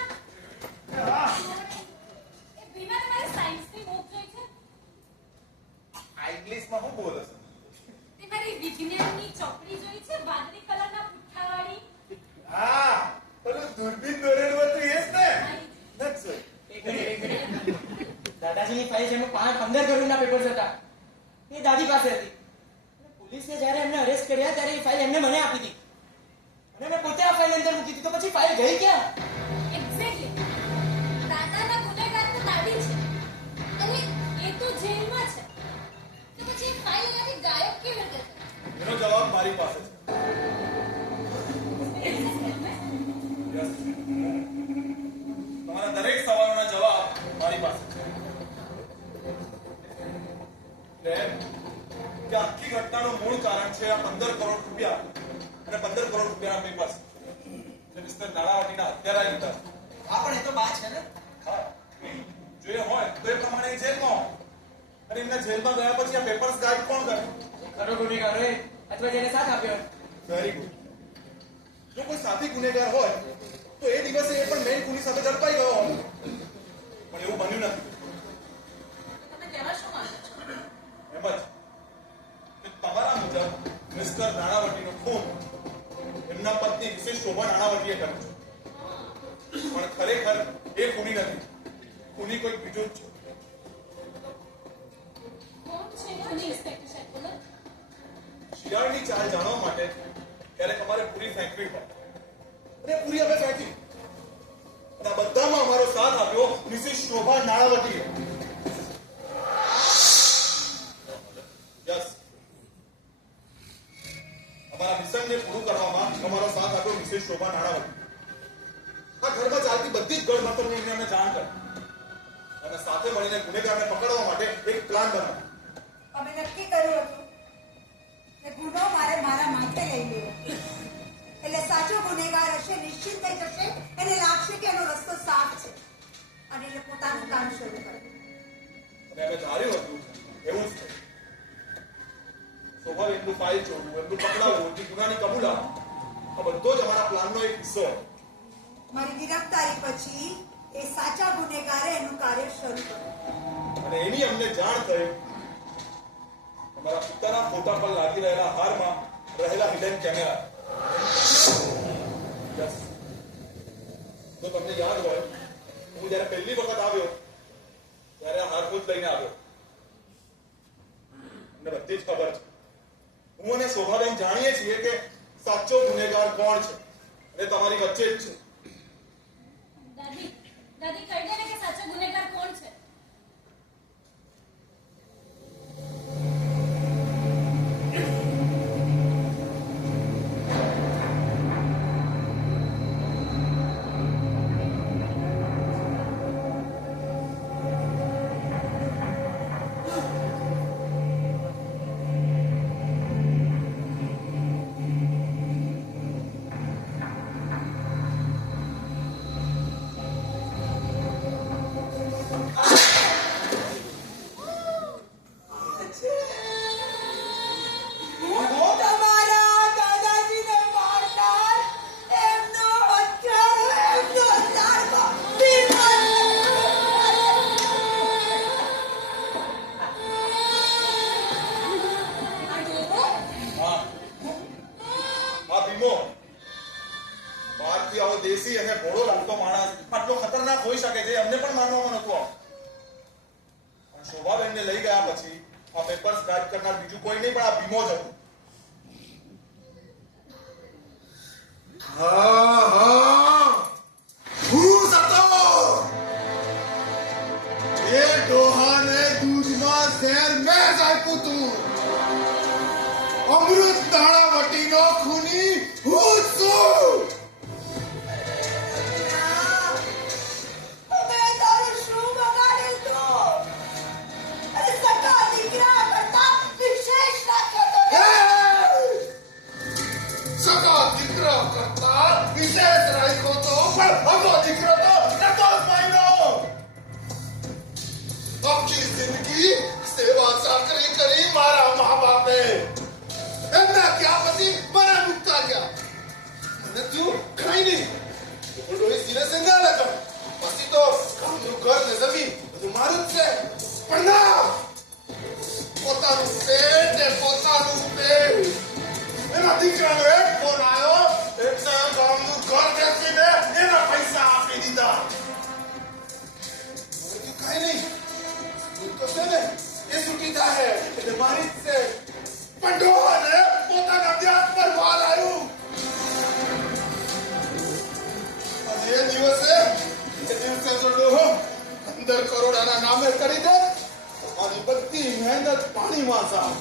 એ ભીમા તમારી સાયન્સની બુક જોઈ છે આ ઇંગ્લિશમાં હું બોલે છે તે મારી વિજ્ઞાનની ચોપડી જોઈ છે વાદળી કલરના પુઠ્ઠાવાળી હા પેલું દૂરબીન દોરેલું હતું એ જ ને નથી એક મિનિટ દાદાજીની ફાઇલ છે એમાં 15 કરોડના પેપર્સ હતા એ દાદી પાસે હતી પોલીસે જ્યારે એમને અરેસ્ટ કર્યા ત્યારે એ ફાઇલ એમને મને આપી હતી અને મેં પોતે આ ફાઇલ અંદર મૂકી હતી તો પછી ફાઇલ ગઈ ક્યાં એક્ઝેક્ટલી દાદાના ગુનેગાર તો દાદી છે અને એ તો જેલમાં છે તો પછી એ ફાઇલ એનાથી ગાયબ કેવી રીતે થઈ? એનો જવાબ મારી પાસે છે Yes. તમારા દરેક સવાલોના જવાબ મારી પાસે છે બેન, કે આખી ઘટનાનું મૂળ કારણ છે આ 15 કરોડ રૂપિયા અને 15 કરોડ રૂપિયાના પેપર્સ જે મિસ્ટર નાણાવટીના હત્યારા લીધા હા પણ એ તો બા છે ને હા જો એ હોય તો એ પ્રમાણે જેલમાં હોય. અને એમને જેલમાં ગયા પછી આ પેપર્સ ગાયબ કોણ કરે ખરો ગુનેગાર હોય અથવા જેને સાથ આપ્યો વેરી ગુડ જો કોઈ સાથી ગુનેગાર હોય તો એ દિવસે એ પણ મેઇન ખૂની સાથે ઝડપાઈ ગયો હોય પણ એવું બન્યું નથી તમે કહેવા શું માંગો છો એમ જ કે તમારા મુજબ મિસ્ટર નાણાવટીનો ખૂન એમના પત્ની મિસિસ શોભા નાણાવટીએ કર્યો છે પણ ખરેખર એ ખૂની નથી ખૂની કોઈ બીજું જ છે કોણ છે મને ઇન્સ્પેક્ટર સાહેબ બોલો શિયાળની ચાલ જાણવા માટે ક્યારેક અમારે પૂરી ફેંકવી પડે અને પૂરી અમે ફેંકી અને આ બધામાં અમારો સાથ આપ્યો મિસિસ શોભા નાણાવટીએ યસ અમારા મિશનને પૂરું કરવામાં અમારો સાથ આપ્યો મિસિસ શોભા નાણાવટી આ ઘરમાં ચાલતી બધી જ ગળમતોની એમને અમે જાણ કરી અને સાથે મળીને ગુનેગારને પકડવા માટે એક પ્લાન બનાવ્યો અમે નક્કી કર્યું હતું કે ગુનો મારે મારા માથે લઈ લેવો એટલે સાચો ગુનેગાર હશે નિશ્ચિત થઈ જશે એને લાગશે કે એનો રસ્તો સાફ છે અને એટલે પોતાનું કામ શરૂ કરે અને અમે ધાર્યું હતું એવું જ છે સ્વભાવ એમનું ફાઇલ ચોરવું એમનું પકડાવવું એમની ગુનાની કબૂલાત આ બધો જ અમારા પ્લાનનો એક હિસ્સો મારી ગિરફતારી પછી એ સાચા ગુનેગારે એનું કાર્ય શરૂ કર્યું એમને જાણ થઈ તમારા પિતાના ફોટા પર લાગી રહેલા હારમાં રહેલા હિડન કેમેરા. Yes. તો તમને યાદ હોય હું જયારે પહેલી વખત આવ્યો ત્યારે આ હાર ખુદ લઈને આવ્યો. મને બધી જ ખબર છે. હું અને શોભાબેન જાણીએ છીએ કે સાચો ગુનેગાર કોણ છે અને તમારી વચ્ચે જ છે. દાદી દાદી કહી દે ને કે સાચો ગુનેગાર કોણ છે. તમારા દાદાજીને મારનાર એમનો હત્યારો એમનો હત્યારમાં હા આ ભીમો બહારથી આવો દેશી અને ભોળો લાગતો માણસ આટલો ખતરનાક હોઈ શકે છે અમને પણ માનવામાં નહોતું આવતું. પણ શોભાબેનને લઈ ગયા પછી આ પેપર્સ ગાઈડ કરનાર બીજું કોઈ નહીં પણ આ ભીમો જ હતું. હું હતો એ ડોહાને દૂધમાં ઝેર મેં જ આપ્યું તું. અમૃત દાણાવટીનો ખૂની હું જ છું. મેં તારું શું બગાડ્યું તું? અરે સગા દીકરા કરતા વિશેષ રાખ્યો તો ને. સગા દીકરા કરતા વિશેષ રાખ્યો તો પણ હગો દીકરો તો નતો જ માન્યો. આખી જિંદગી સેવા ચાકરી કરી મારા મા બાપે. એમના ત્યાં પછી મારા મુક્તા ગયા. મને થયું કઈ નહીં ડોળી સીને સંગા લગા પછી તો ગામનું ઘર ને જમીન બધું મારું જ છે. પણ ના, પોતાનું પેટ ને પોતાનું પેટ. એના દીકરાનો એક ફોન આવ્યો એટલે ગામનું ઘર બેસીને એના પૈસા આપી દીધા. મને થયું કઈ નહીં ભૂલ તો છે ને એ છૂટી થાય એટલે મારી જ છે. પણ ડોહાને પોતાના ધ્યાન પર વાલ આવ્યું. અને એ દિવસે જો ડોહો 15 કરોડના નામે કરી દે તો મારી બધી મહેનત પાણીમાં જાય.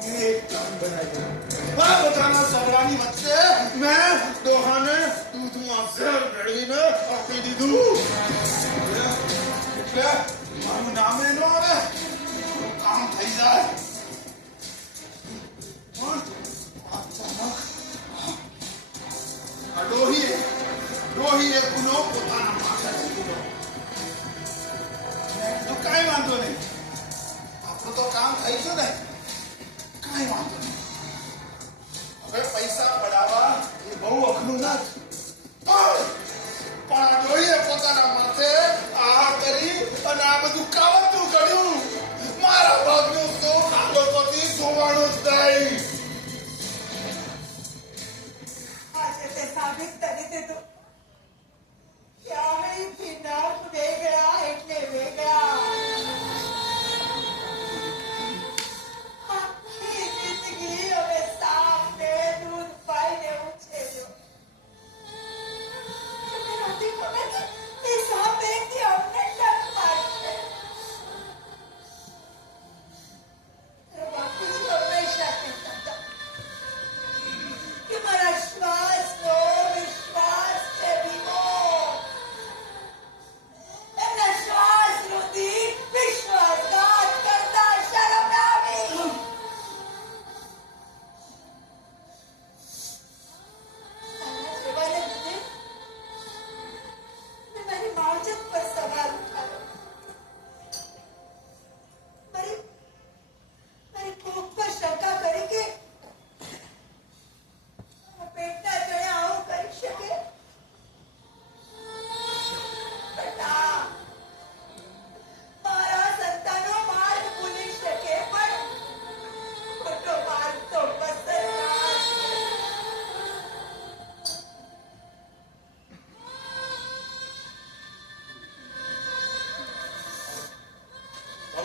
મેં એક પ્લાન બનાવ્યો. આ બધાના ઝઘડાની વચ્ચે મેં ડોહાને દૂધમાં ઝેર ભેળવીને આપી દીધું. એટલે મારું નામે ન આવે, કામ થઈ જાય. પણ અચાનક આ ડોહીએ ગુનો પોતાના માથે લીધો. મેં કીધું કાંઈ વાંધો નહીં, આપણું તો કામ થઈ ગયું ને, કાંઈ વાંધો નહીં. હવે પૈસા પડાવવા એ બહુ અઘરું નથી. પણ આ ડોહીએ પોતાના માથે આ કરી અને આ બધું કાવતરું કર્યું. મારા ભાગનું તો લોકોથી જોવાનું જ નહીં. આજે તે સાબિત કરી દીધું કે આમેથી નામ વેગળા એટલે વેગળા. આખી જિંદગી હવે સામને દૂધ પાઈને ઉછેર્યો. તમને નથી ખબર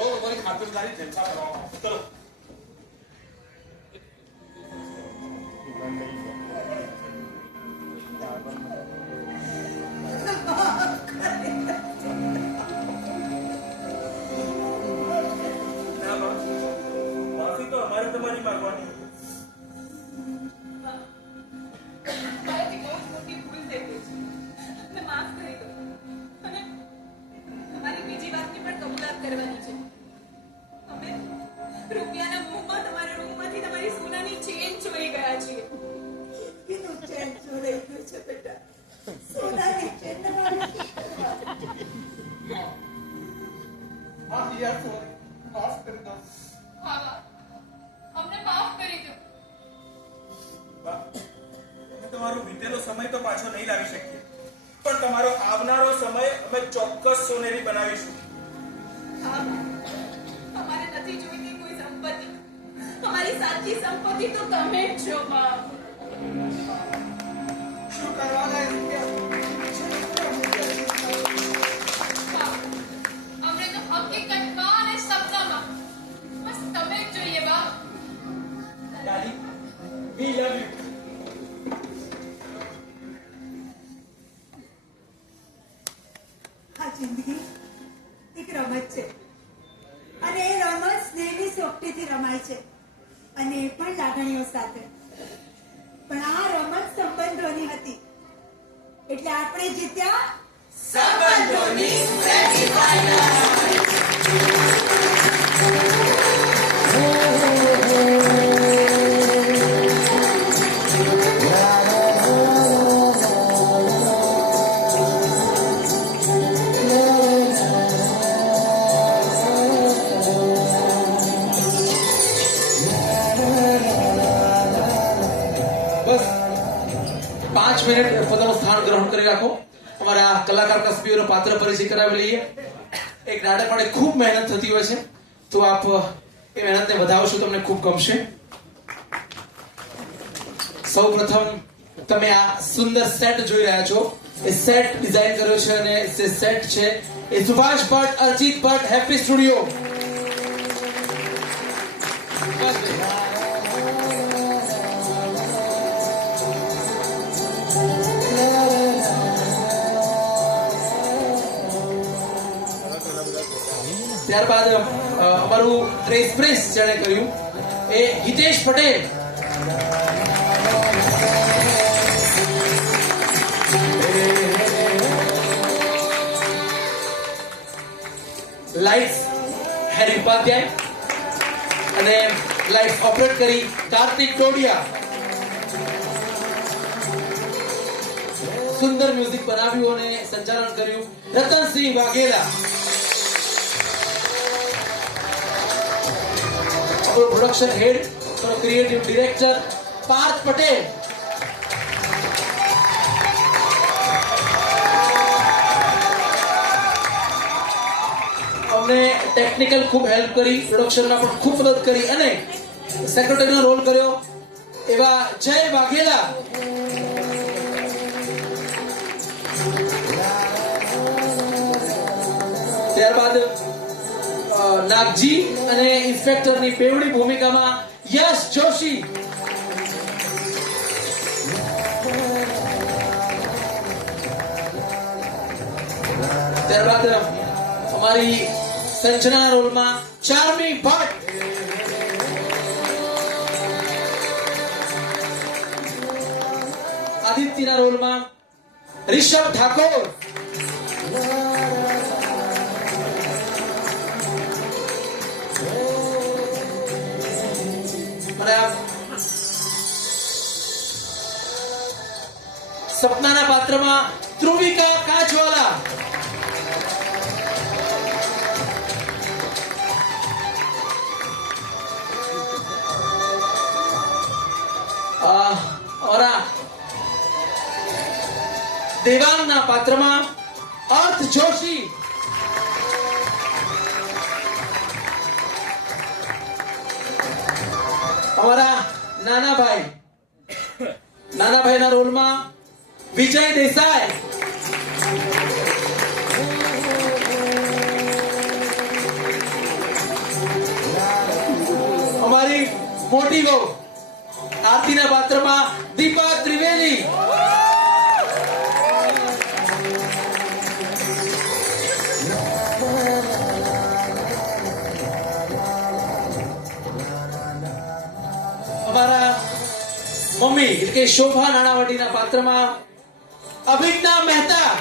હવે અમારી ખાતરદારી જલસા કરવામાં આવશે. ચલો ના બા, માફી તો અમારે તમારી માંગવાની. મારાથી બહુ જ મોટી ભૂલ થઈ ગઈ છે. મને માફ કરી દો. અને તમારી બીજી વાતની પણ કબૂલાત કરવાની છે. અમે રૂપિયાના મોહમાં તમારા રૂમમાંથી તમારી સોનાની ચેન ચોરી ગયા છીએ. કીધું ચેન ચોરાઈ ગયું છે બેટા. સોનાની ચેન મારે શું કરવા? હા યાર સોરી, માફ કરી દો. હા બા, અમને માફ કરી દો. બા, અમે તમારો વીતેલો સમય તો પાછો નહીં લાવી શકીએ, પણ તમારો આવનારો સમય અમે ચોક્કસ સોનેરી બનાવીશું. હા બા, અમારે નથી જોઈતી કોઈ સંપત્તિ. અમારી સાચી સંપત્તિ તો તમે જ છો બા. શું કરવાના બા, અમને તો હકીકતમાં અને સપનામાં બસ તમે જ જોઈએ બા. દાદી, we love you. આ જિંદગી એક રમત છે અને એ રમત સ્નેહની સોગઠીથી રમાય છે અને એ પણ લાગણીઓ સાથે. પણ આ રમત સંબંધોની હતી એટલે આપણે જીત્યા સંબંધોની બસ 5 મિનિટ પોતાનું સ્થાન ગ્રહણ કરી રાખો. અમારા કલાકાર કસબીઓનો પાત્ર પરિચય કરાવી લઈએ. એક નાટક માટે ખૂબ મહેનત થતી હોય છે, તો આપ એ મહેનતને વધાવશો, તમને ખૂબ ગમશે. સૌ પ્રથમ તમે આ સુંદર સેટ જોઈ રહ્યા છો. એ સેટ ડિઝાઇન કર્યો છે અને જે સેટ છે એ સુભાષ ભટ્ટ, અર્ચિત ભટ્ટ, હેપી સ્ટુડિયો. બસ ત્યારબાદ અમારું ડ્રેસ પ્રેસ જેણે કર્યું એ હિતેશ પટેલ. લાઇટ્સ હેરી ઉપાધ્યાય અને લાઇટ્સ ઓપરેટ કરી કાર્તિક ટોડિયા. સુંદર મ્યુઝિક બનાવ્યું અને સંચાલન કર્યું રતનસિંહ વાઘેલા. પ્રોડક્શન હેડ ક્રિએટિવ ડિરેક્ટર પાર્થ પટેલ. અમને ટેકનિકલ ખૂબ હેલ્પ કરી, પ્રોડક્શનમાં પણ ખૂબ મદદ કરી અને સેક્રેટરીનો રોલ કર્યો એવા જય વાઘેલા. ત્યારબાદ નાગજી અને ઇન્સ્પેક્ટરની બેવડી ભૂમિકામાં યશ જોશી. ત્યારબાદ અમારી સંજના રોલમાં ચાર્મી ભટ્ટ. આદિત્યના રોલમાં રિષભ ઠાકોર. અને સપનાના પાત્રમાં ધ્રુવિકા કાચવાલા. દેવાંગના પાત્રમાં અર્થ જોશી. અમારા નાનાભાઈના રોલમાં વિજય દેસાઈ. મોટી વહુ આરતીના પાત્રમાં દીપા ત્રિવેદી. અમારા મમ્મી એટલે કે શોભા નાણાવટીના પાત્રમાં અભિજ્ઞા મહેતા.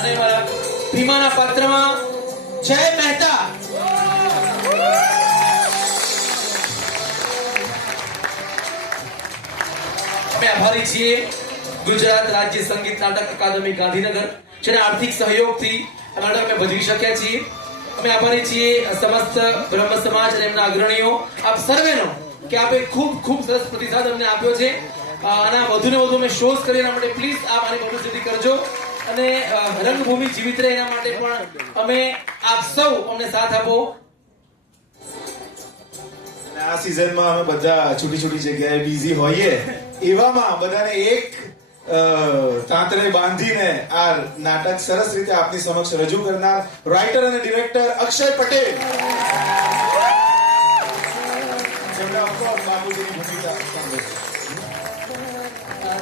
અને મારા ભીમાના પાત્રમાં જય મહેતા. અમે આભારી છીએ ગુજરાત રાજ્ય સંગીત નાટક અકાદમી ગાંધીનગર, જેના આર્થિક સહયોગથી આ નાટક અમે ભજવી શક્યા છીએ. અમે આભારી છીએ સમસ્ત બ્રહ્મ સમાજ અને એમના અગ્રણીઓ, આપ સર્વેનો, કે આપે ખૂબ ખૂબ સરસ પ્રતિસાદ અમને આપ્યો છે. આના વધુ ને વધુ અમે શોઝ કરીએ એના માટે પ્લીઝ આપ આની પબ્લિસિટી કરજો, અને રંગભૂમિ જીવિત રહે એના માટે પણ અમે આપ સૌ અમને સાથ આપો. અને આ સિઝનમાં અમે બધા છૂટી છૂટી જગ્યાએ બિઝી હોઈએ, એવામાં બધાને એક તાંતરે બાંધીને આ નાટક સરસ રીતે આપની સમક્ષ રજૂ કરનાર રાઇટર અને ડિરેક્ટર અક્ષય પટેલ, જેમણે બાપુજીની ભૂમિકા સંભાળી.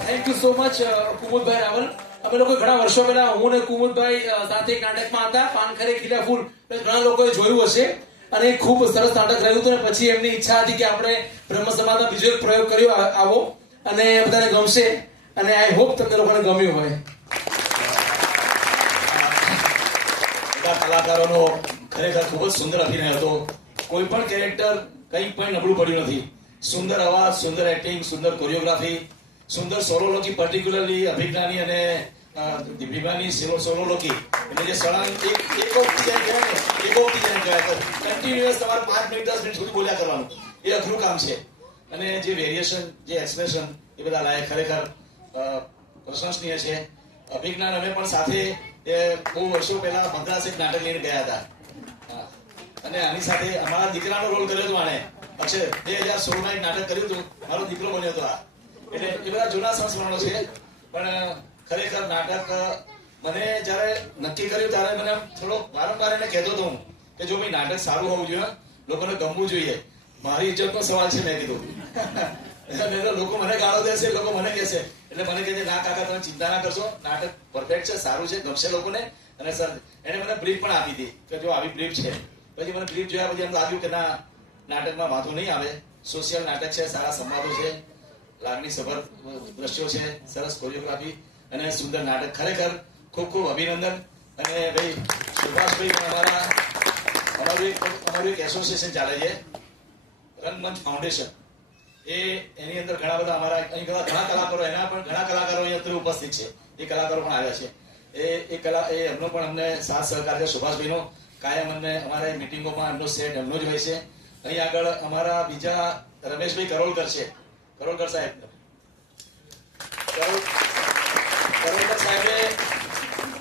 Thank you so much Kumudbhai Raval. અમે લોકો ઘણા વર્ષો પહેલા હું ને કુમુદભાઈ સાથે એક નાટકમાં હતા, પાનખરે ખીલા ફૂલ. ઘણા લોકોએ જોયું હશે અને ખૂબ સરસ નાટક રહ્યું હતું. અને પછી એમની ઈચ્છા હતી કે આપણે બ્રહ્મ સમાજમાં બીજો એક પ્રયોગ કર્યો આવો, અને બધાને ગમશે, અને આઈ હોપ તમને લોકોને ગમ્યું હોય. બધા કલાકારોનો ખરેખર ખૂબ જ સુંદર અભિનય હતો. કોઈ પણ કેરેક્ટર કંઈ પણ નબળું પડ્યું નથી. સુંદર અવાજ, સુંદર એક્ટિંગ, સુંદર કોરિયોગ્રાફી, સુંદર સોલોલોકી, પર્ટિક્યુલરલી અભિજ્ઞાની અને દીપિકાની સોલોલોકી, એટલે જે સળંગ એકોક્તિ જેને કહેવાય ને, એકોક્તિ જેને કહેવાય, કન્ટિન્યુઅસ તમારે 5 મિનિટ 10 મિનિટ સુધી બોલ્યા કરવાનું, એ અઘરું કામ છે. અને જે વેરિએશન, જે એક્સપ્રેશન, એ બધા લાયક ખરેખર પ્રશંસનીય છે. અભિજ્ઞાન અમે પણ સાથે બહુ વર્ષો પહેલા મદ્રાસ એક નાટક લઈને ગયા હતા, અને આની સાથે અમારા દીકરાનો રોલ કર્યો હતો. આણે અક્ષય 2016માં એક નાટક કર્યું હતું, મારો દીકરો બન્યો હતો. આ એટલે એ બધા જૂના સંસ્મરણો છે. પણ ખરેખર નાટક મને જયારે નક્કી કર્યું ત્યારે મને થોડો વારંવાર એને કહેતો હતો હું કે જો ભાઈ નાટક સારું હોવું જોઈએ, લોકોને ગમવું જોઈએ. મારી ઇજ્જતનો સવાલ છે, મેં કીધું. લોકો મને ગાળો દેશે, લોકો મને કહેશે, એટલે મને કહે છે ના કાકા તમે ચિંતા ના કરશો, નાટક પરફેક્ટ છે, સારું છે, ગમશે લોકોને. અને સર એને મને બ્રીફ પણ આપી હતી કે જો આવી બ્રીફ છે. પછી મને બ્રીફ જોયા પછી એમ લાગ્યું કે ના, નાટકમાં વાંધો નહીં આવે, સોશિયલ નાટક છે, સારા સંવાદો છે, લાગણી સભર દ્રશ્યો છે, સરસ કોરિયોગ્રાફી અને સુંદર નાટક. ખરેખર ખૂબ ખૂબ અભિનંદન. અને ભાઈ સુભાષભાઈ પણ અમારું એક એસોસિએશન ચાલે છે, રંગમંચ ફાઉન્ડેશન. એની અંદર ઘણા બધા અમારા અહીં ઘણા કલાકારો, એના પણ ઘણા કલાકારો અહીં અત્યારે ઉપસ્થિત છે. એ કલાકારો પણ આવ્યા છે. એમનો પણ અમને સાથ સહકાર છે. સુભાષભાઈનો કાયમ અમને અમારા મિટિંગોમાં એમનો સેટ એમનો જ હોય છે. અહીં આગળ અમારા બીજા રમેશભાઈ કરોલકર છે, કરોલકર સાહેબ.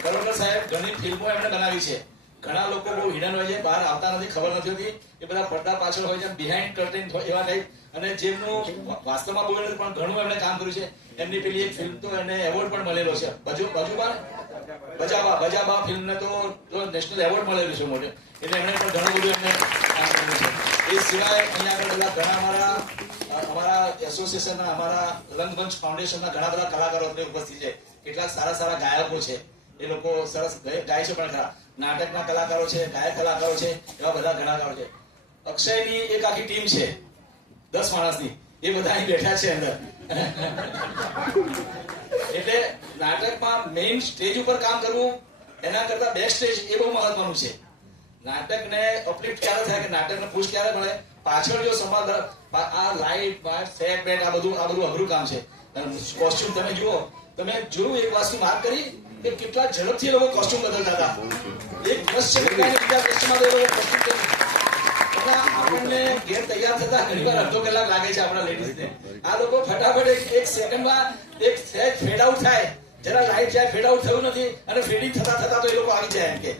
કરોલકર સાહેબ ઘણી ફિલ્મો એમણે બનાવી છે. ઘણા લોકો બહુ હિડન હોય છે, બહાર આવતા નથી, ખબર નથી હોતી. એ બધા પડદા પાછળ હોય છે, બિહાઇન્ડ કર્ટેન એવા ટાઈપ. અને જેમનું વાસ્તવમાં બહુ પણ ઘણું એમણે કામ કર્યું છે. એમની પેલી એક ફિલ્મ તો એને એવોર્ડ પણ મળેલો છે, બજાબા ફિલ્મને તો નેશનલ એવોર્ડ મળેલું છે મોટે. એટલે એમણે પણ ઘણું બધું એમને કામ કર્યું છે. એ સિવાય અહીંયા આગળ બધા ઘણા અમારા એસોસિએશનના, અમારા રંગમંચ ફાઉન્ડેશનના ઘણા બધા કલાકારો ઉપસ્થિત છે. કેટલાક સારા સારા ગાયકો છે, એ લોકો સરસ ગાય છે પણ ખરા. નાટકના કલાકારો છે, ગાયક કલાકારો છે, એવા બધા કલાકારો છે. અક્ષયની એક આખી ટીમ છે 10 માણસની, એ બધા અહીં બેઠા છે અંદર. એટલે નાટકમાં મેઇન સ્ટેજ ઉપર કામ કરવું એના કરતા બેક સ્ટેજ એ બહુ મહત્વનું છે. નાટકને અપલિફ્ટ ક્યારે થાય, કે નાટકને પુશ ક્યારે મળે, પાછળ જો સંવાદ, આ લાઇટ સેટ બેટ આ બધું અઘરું કામ છે. કોસ્ટ્યુમ તમે જુઓ, તમે જોયું એક વસ્તુ વાત કરી કે કેટલા ઝડપથી એ લોકો કોસ્ટ્યુમ બદલતા હતા. એક દ્રશ્ય બીજા દ્રશ્યમાં કોસ્ટ્યુમ આપણને ઘેર તૈયાર થતા ઘણીવાર અડધો કલાક લાગે છે આપણા લેડીઝને. આ લોકો ફટાફટ એક સેકન્ડમાં એક સેજ ફેડ આઉટ થાય, જરા લાઈટ જાય, ફેડ આઉટ થયું નથી, અને ફેડિંગ થતા તો એ લોકો આવી જાય એમ કે.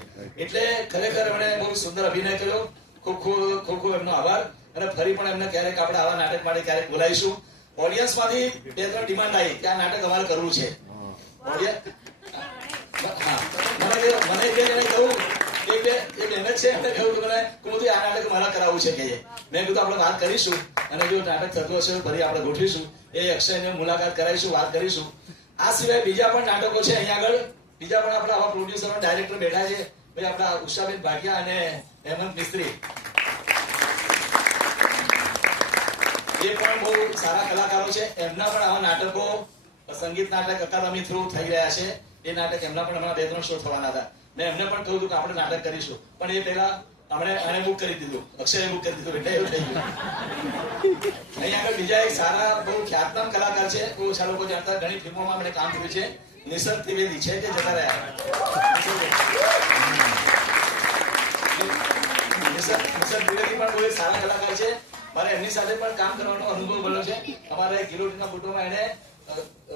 એટલે ખરેખર એમણે બહુ સુંદર અભિનય કર્યો. ખૂબ ખૂબ એમનો આભાર. અને ફરી પણ એમને ક્યારેક આપણે આવા નાટક માટે ક્યારેક બોલાવીશું. ઓડિયન્સમાંથી 2-3 ડિમાન્ડ આવી કે આ નાટક અમારે કરવું છે. હા મને કે એને કહું એ મહેનત છે એમને કહ્યું કે મને કુમુદી આ નાટક મારા કરાવવું છે કે મેં કીધું આપણે વાત કરીશું અને જો નાટક થતું હશે ફરી આપણે ગોઠવીશું એ અક્ષયને મુલાકાત કરાવીશું વાત કરીશું આ સિવાય બીજા પણ નાટકો છે અહીંયા આગળ બીજા પણ આપણા આવા પ્રોડ્યુસર ડાયરેક્ટર બેઠા છે ભાઈ આપણા ઉષાબેન ભાટિયા અને હેમંત મિસ્ત્રી એ પણ બહુ સારા કલાકારો છે એમના પણ આવા નાટકો સંગીત નાટક અકાદમી થ્રુ થઈ રહ્યા છે એ નાટક એમના પણ હમણાં 2-3 શો થવાના હતા મેં એમને પણ કહ્યું હતું કે આપણે નાટક કરીશું પણ એ પહેલા આને બુક કરી દીધું અક્ષયે બુક કરી દીધું એટલે એવું થઈ ગયું અહીંયા આગળ બીજા એક સારા બહુ ખ્યાતનામ કલાકાર છે બહુ ઓછા લોકો જાણતા ઘણી ફિલ્મોમાં મને કામ કર્યું છે નિસર્ગ ત્રિવેદી છે કે જતા રહ્યા નિસર્ગ ત્રિવેદી પણ બહુ એક સારા કલાકાર છે મારે એમની સાથે પણ કામ કરવાનો અનુભવ મળ્યો છે અમારે ગિરોટીના ફોટોમાં એને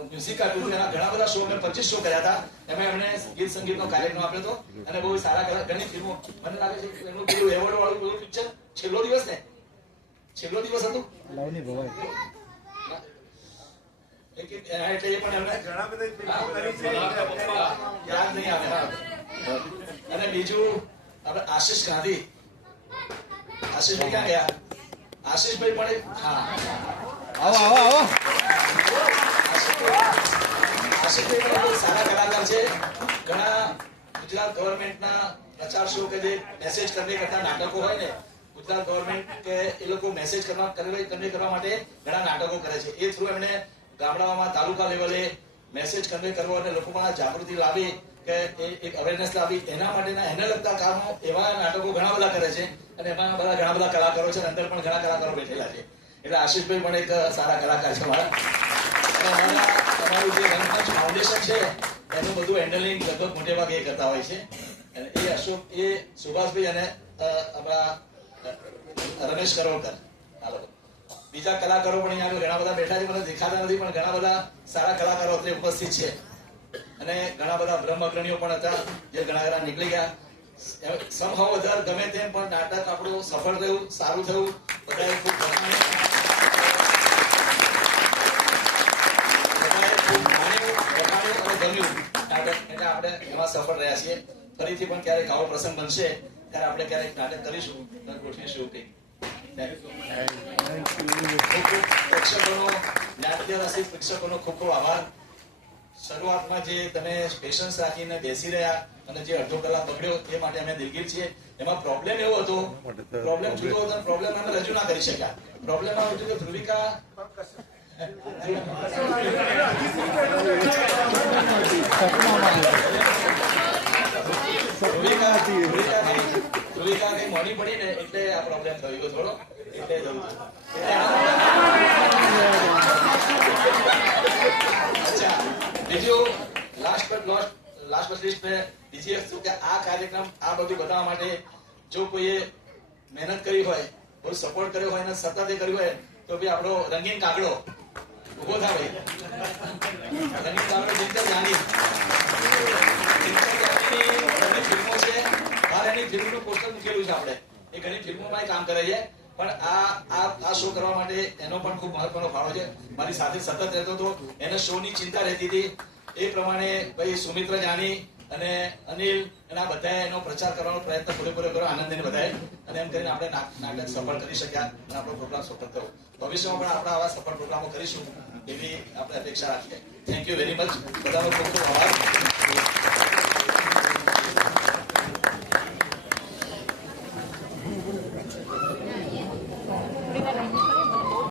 મ્યુઝિક આપ્યું હતું એના ઘણા બધા શો મેં 25 શો કર્યા હતા એમાં એમણે ગીત સંગીતનો કાર્યક્રમ આપ્યો હતો અને બહુ સારા ઘણી ફિલ્મો મને લાગે છે કે એનું પેલું એવોર્ડ વાળું પેલું પિક્ચર છેલ્લો દિવસ હતું એટલે એ પણ એમને ઘણા બધા ફિલ્મો કરી છે યાદ નહીં આવે અને બીજું આપણે આશીષ ગાંધી આશીષભાઈ ક્યાં ગયા આશીષભાઈ પણ હા આશીષભાઈ પણ બહુ સારા કલાકાર છે ઘણા ગુજરાત ગવર્મેન્ટના પ્રચાર શો કે જે મેસેજ કન્વે કરતા નાટકો હોય ને ગુજરાત ગવર્મેન્ટ કે એ લોકો મેસેજ કન્વે કરવા માટે ઘણા નાટકો કરે છે એ થ્રુ એમને ગામડાઓમાં તાલુકા લેવલે મેસેજ કન્વે કરવો અને લોકોમાં જાગૃતિ લાવી કે એક અવેરનેસ લાવી એના માટેના એને લગતા કામો એવા નાટકો ઘણા બધા કરે છે અને એમાં ઘણા બધા કલાકારો છે અંદર પણ ઘણા કલાકારો બેઠેલા છે એટલે આશીષભાઈ પણ એક સારા કલાકાર છે મારા તમારું જે રંગમંચ ફાઉન્ડેશન છે એનું બધું હેન્ડલિંગ લગભગ મોટે ભાગે એ કરતા હોય છે અને એ સુભાષભાઈ અને આપણા રમેશ કરોડકર બીજા કલાકારો પણ અહીંયા ઘણા બધા બેઠા છે મને દેખાતા નથી પણ ઘણા બધા સારા કલાકારો અત્યારે ઉપસ્થિત છે અને ઘણા બધા બ્રહ્મ અગ્રણીઓ પણ હતા જે ઘણા નીકળી ગયા સમહાવ અધર ગમે તેમ પણ નાટક આપણું સફળ થયું સારું થયું બધાએ ખૂબ ગમ્યું નાટક એટલે આપણે એમાં સફળ રહ્યા છીએ ફરીથી પણ ક્યારેક આવો પ્રસંગ બનશે ત્યારે આપણે ક્યારેક નાટક કરીશું ગોઠવીશું કંઈક પ્રેક્ષકોનો નાટ્ય રસિક પ્રેક્ષકોનો ખૂબ ખૂબ આભાર શરૂઆતમાં જે તમે પેશન્સ રાખીને બેસી રહ્યા અને જે અડધો કલાક બગડ્યો એ માટે અમે દિલગીર છીએ એમાં પ્રોબ્લેમ એવો હતો પ્રોબ્લેમ જુદો હતો પ્રોબ્લેમ અમે રજૂ ના કરી શક્યા પ્રોબ્લેમ આ હતું કે ધ્રુવિકા કઈ મોડી પડી ને એટલે આ પ્રોબ્લેમ થયો થોડો એટલે અચ્છા બીજું લાસ્ટ બટ લિસ્ટ મેં બીજી વસ્તુ કે આ કાર્યક્રમ આ બધું બતાવવા માટે જો કોઈએ મહેનત કરી હોય કોઈ સપોર્ટ કર્યો હોય અને સતત એ કર્યું હોય તો બી આપણો રંગીન કાગડો ઉભો થાય રંગીન કાગડો જીતર જાની ફિલ્મો છે બહાર એની ફિલ્મનું પોસ્ટર મૂકેલું છે આપણે એ ઘણી ફિલ્મોમાં કામ કરે છે પણ આ શો કરવા માટે એનો પણ ખૂબ મહત્વનો ફાળો છે મારી સાથે સતત રહેતો હતો એને શોની ચિંતા રહેતી હતી એ પ્રમાણે ભાઈ સુમિત્ર જાની અને અનિલ એના બધાએ એનો પ્રચાર કરવાનો પ્રયત્ન પૂરેપૂરો કર્યો આનંદને બધાએ અને એમ કરીને આપણે નાટક સફળ કરી શક્યા અને આપણો પ્રોગ્રામ સફળ થયો ભવિષ્યમાં પણ આપણે આવા સફળ પ્રોગ્રામો કરીશું એવી આપણે અપેક્ષા રાખીએ થેન્ક યુ વેરી મચ બધાનો ખૂબ ખૂબ આભાર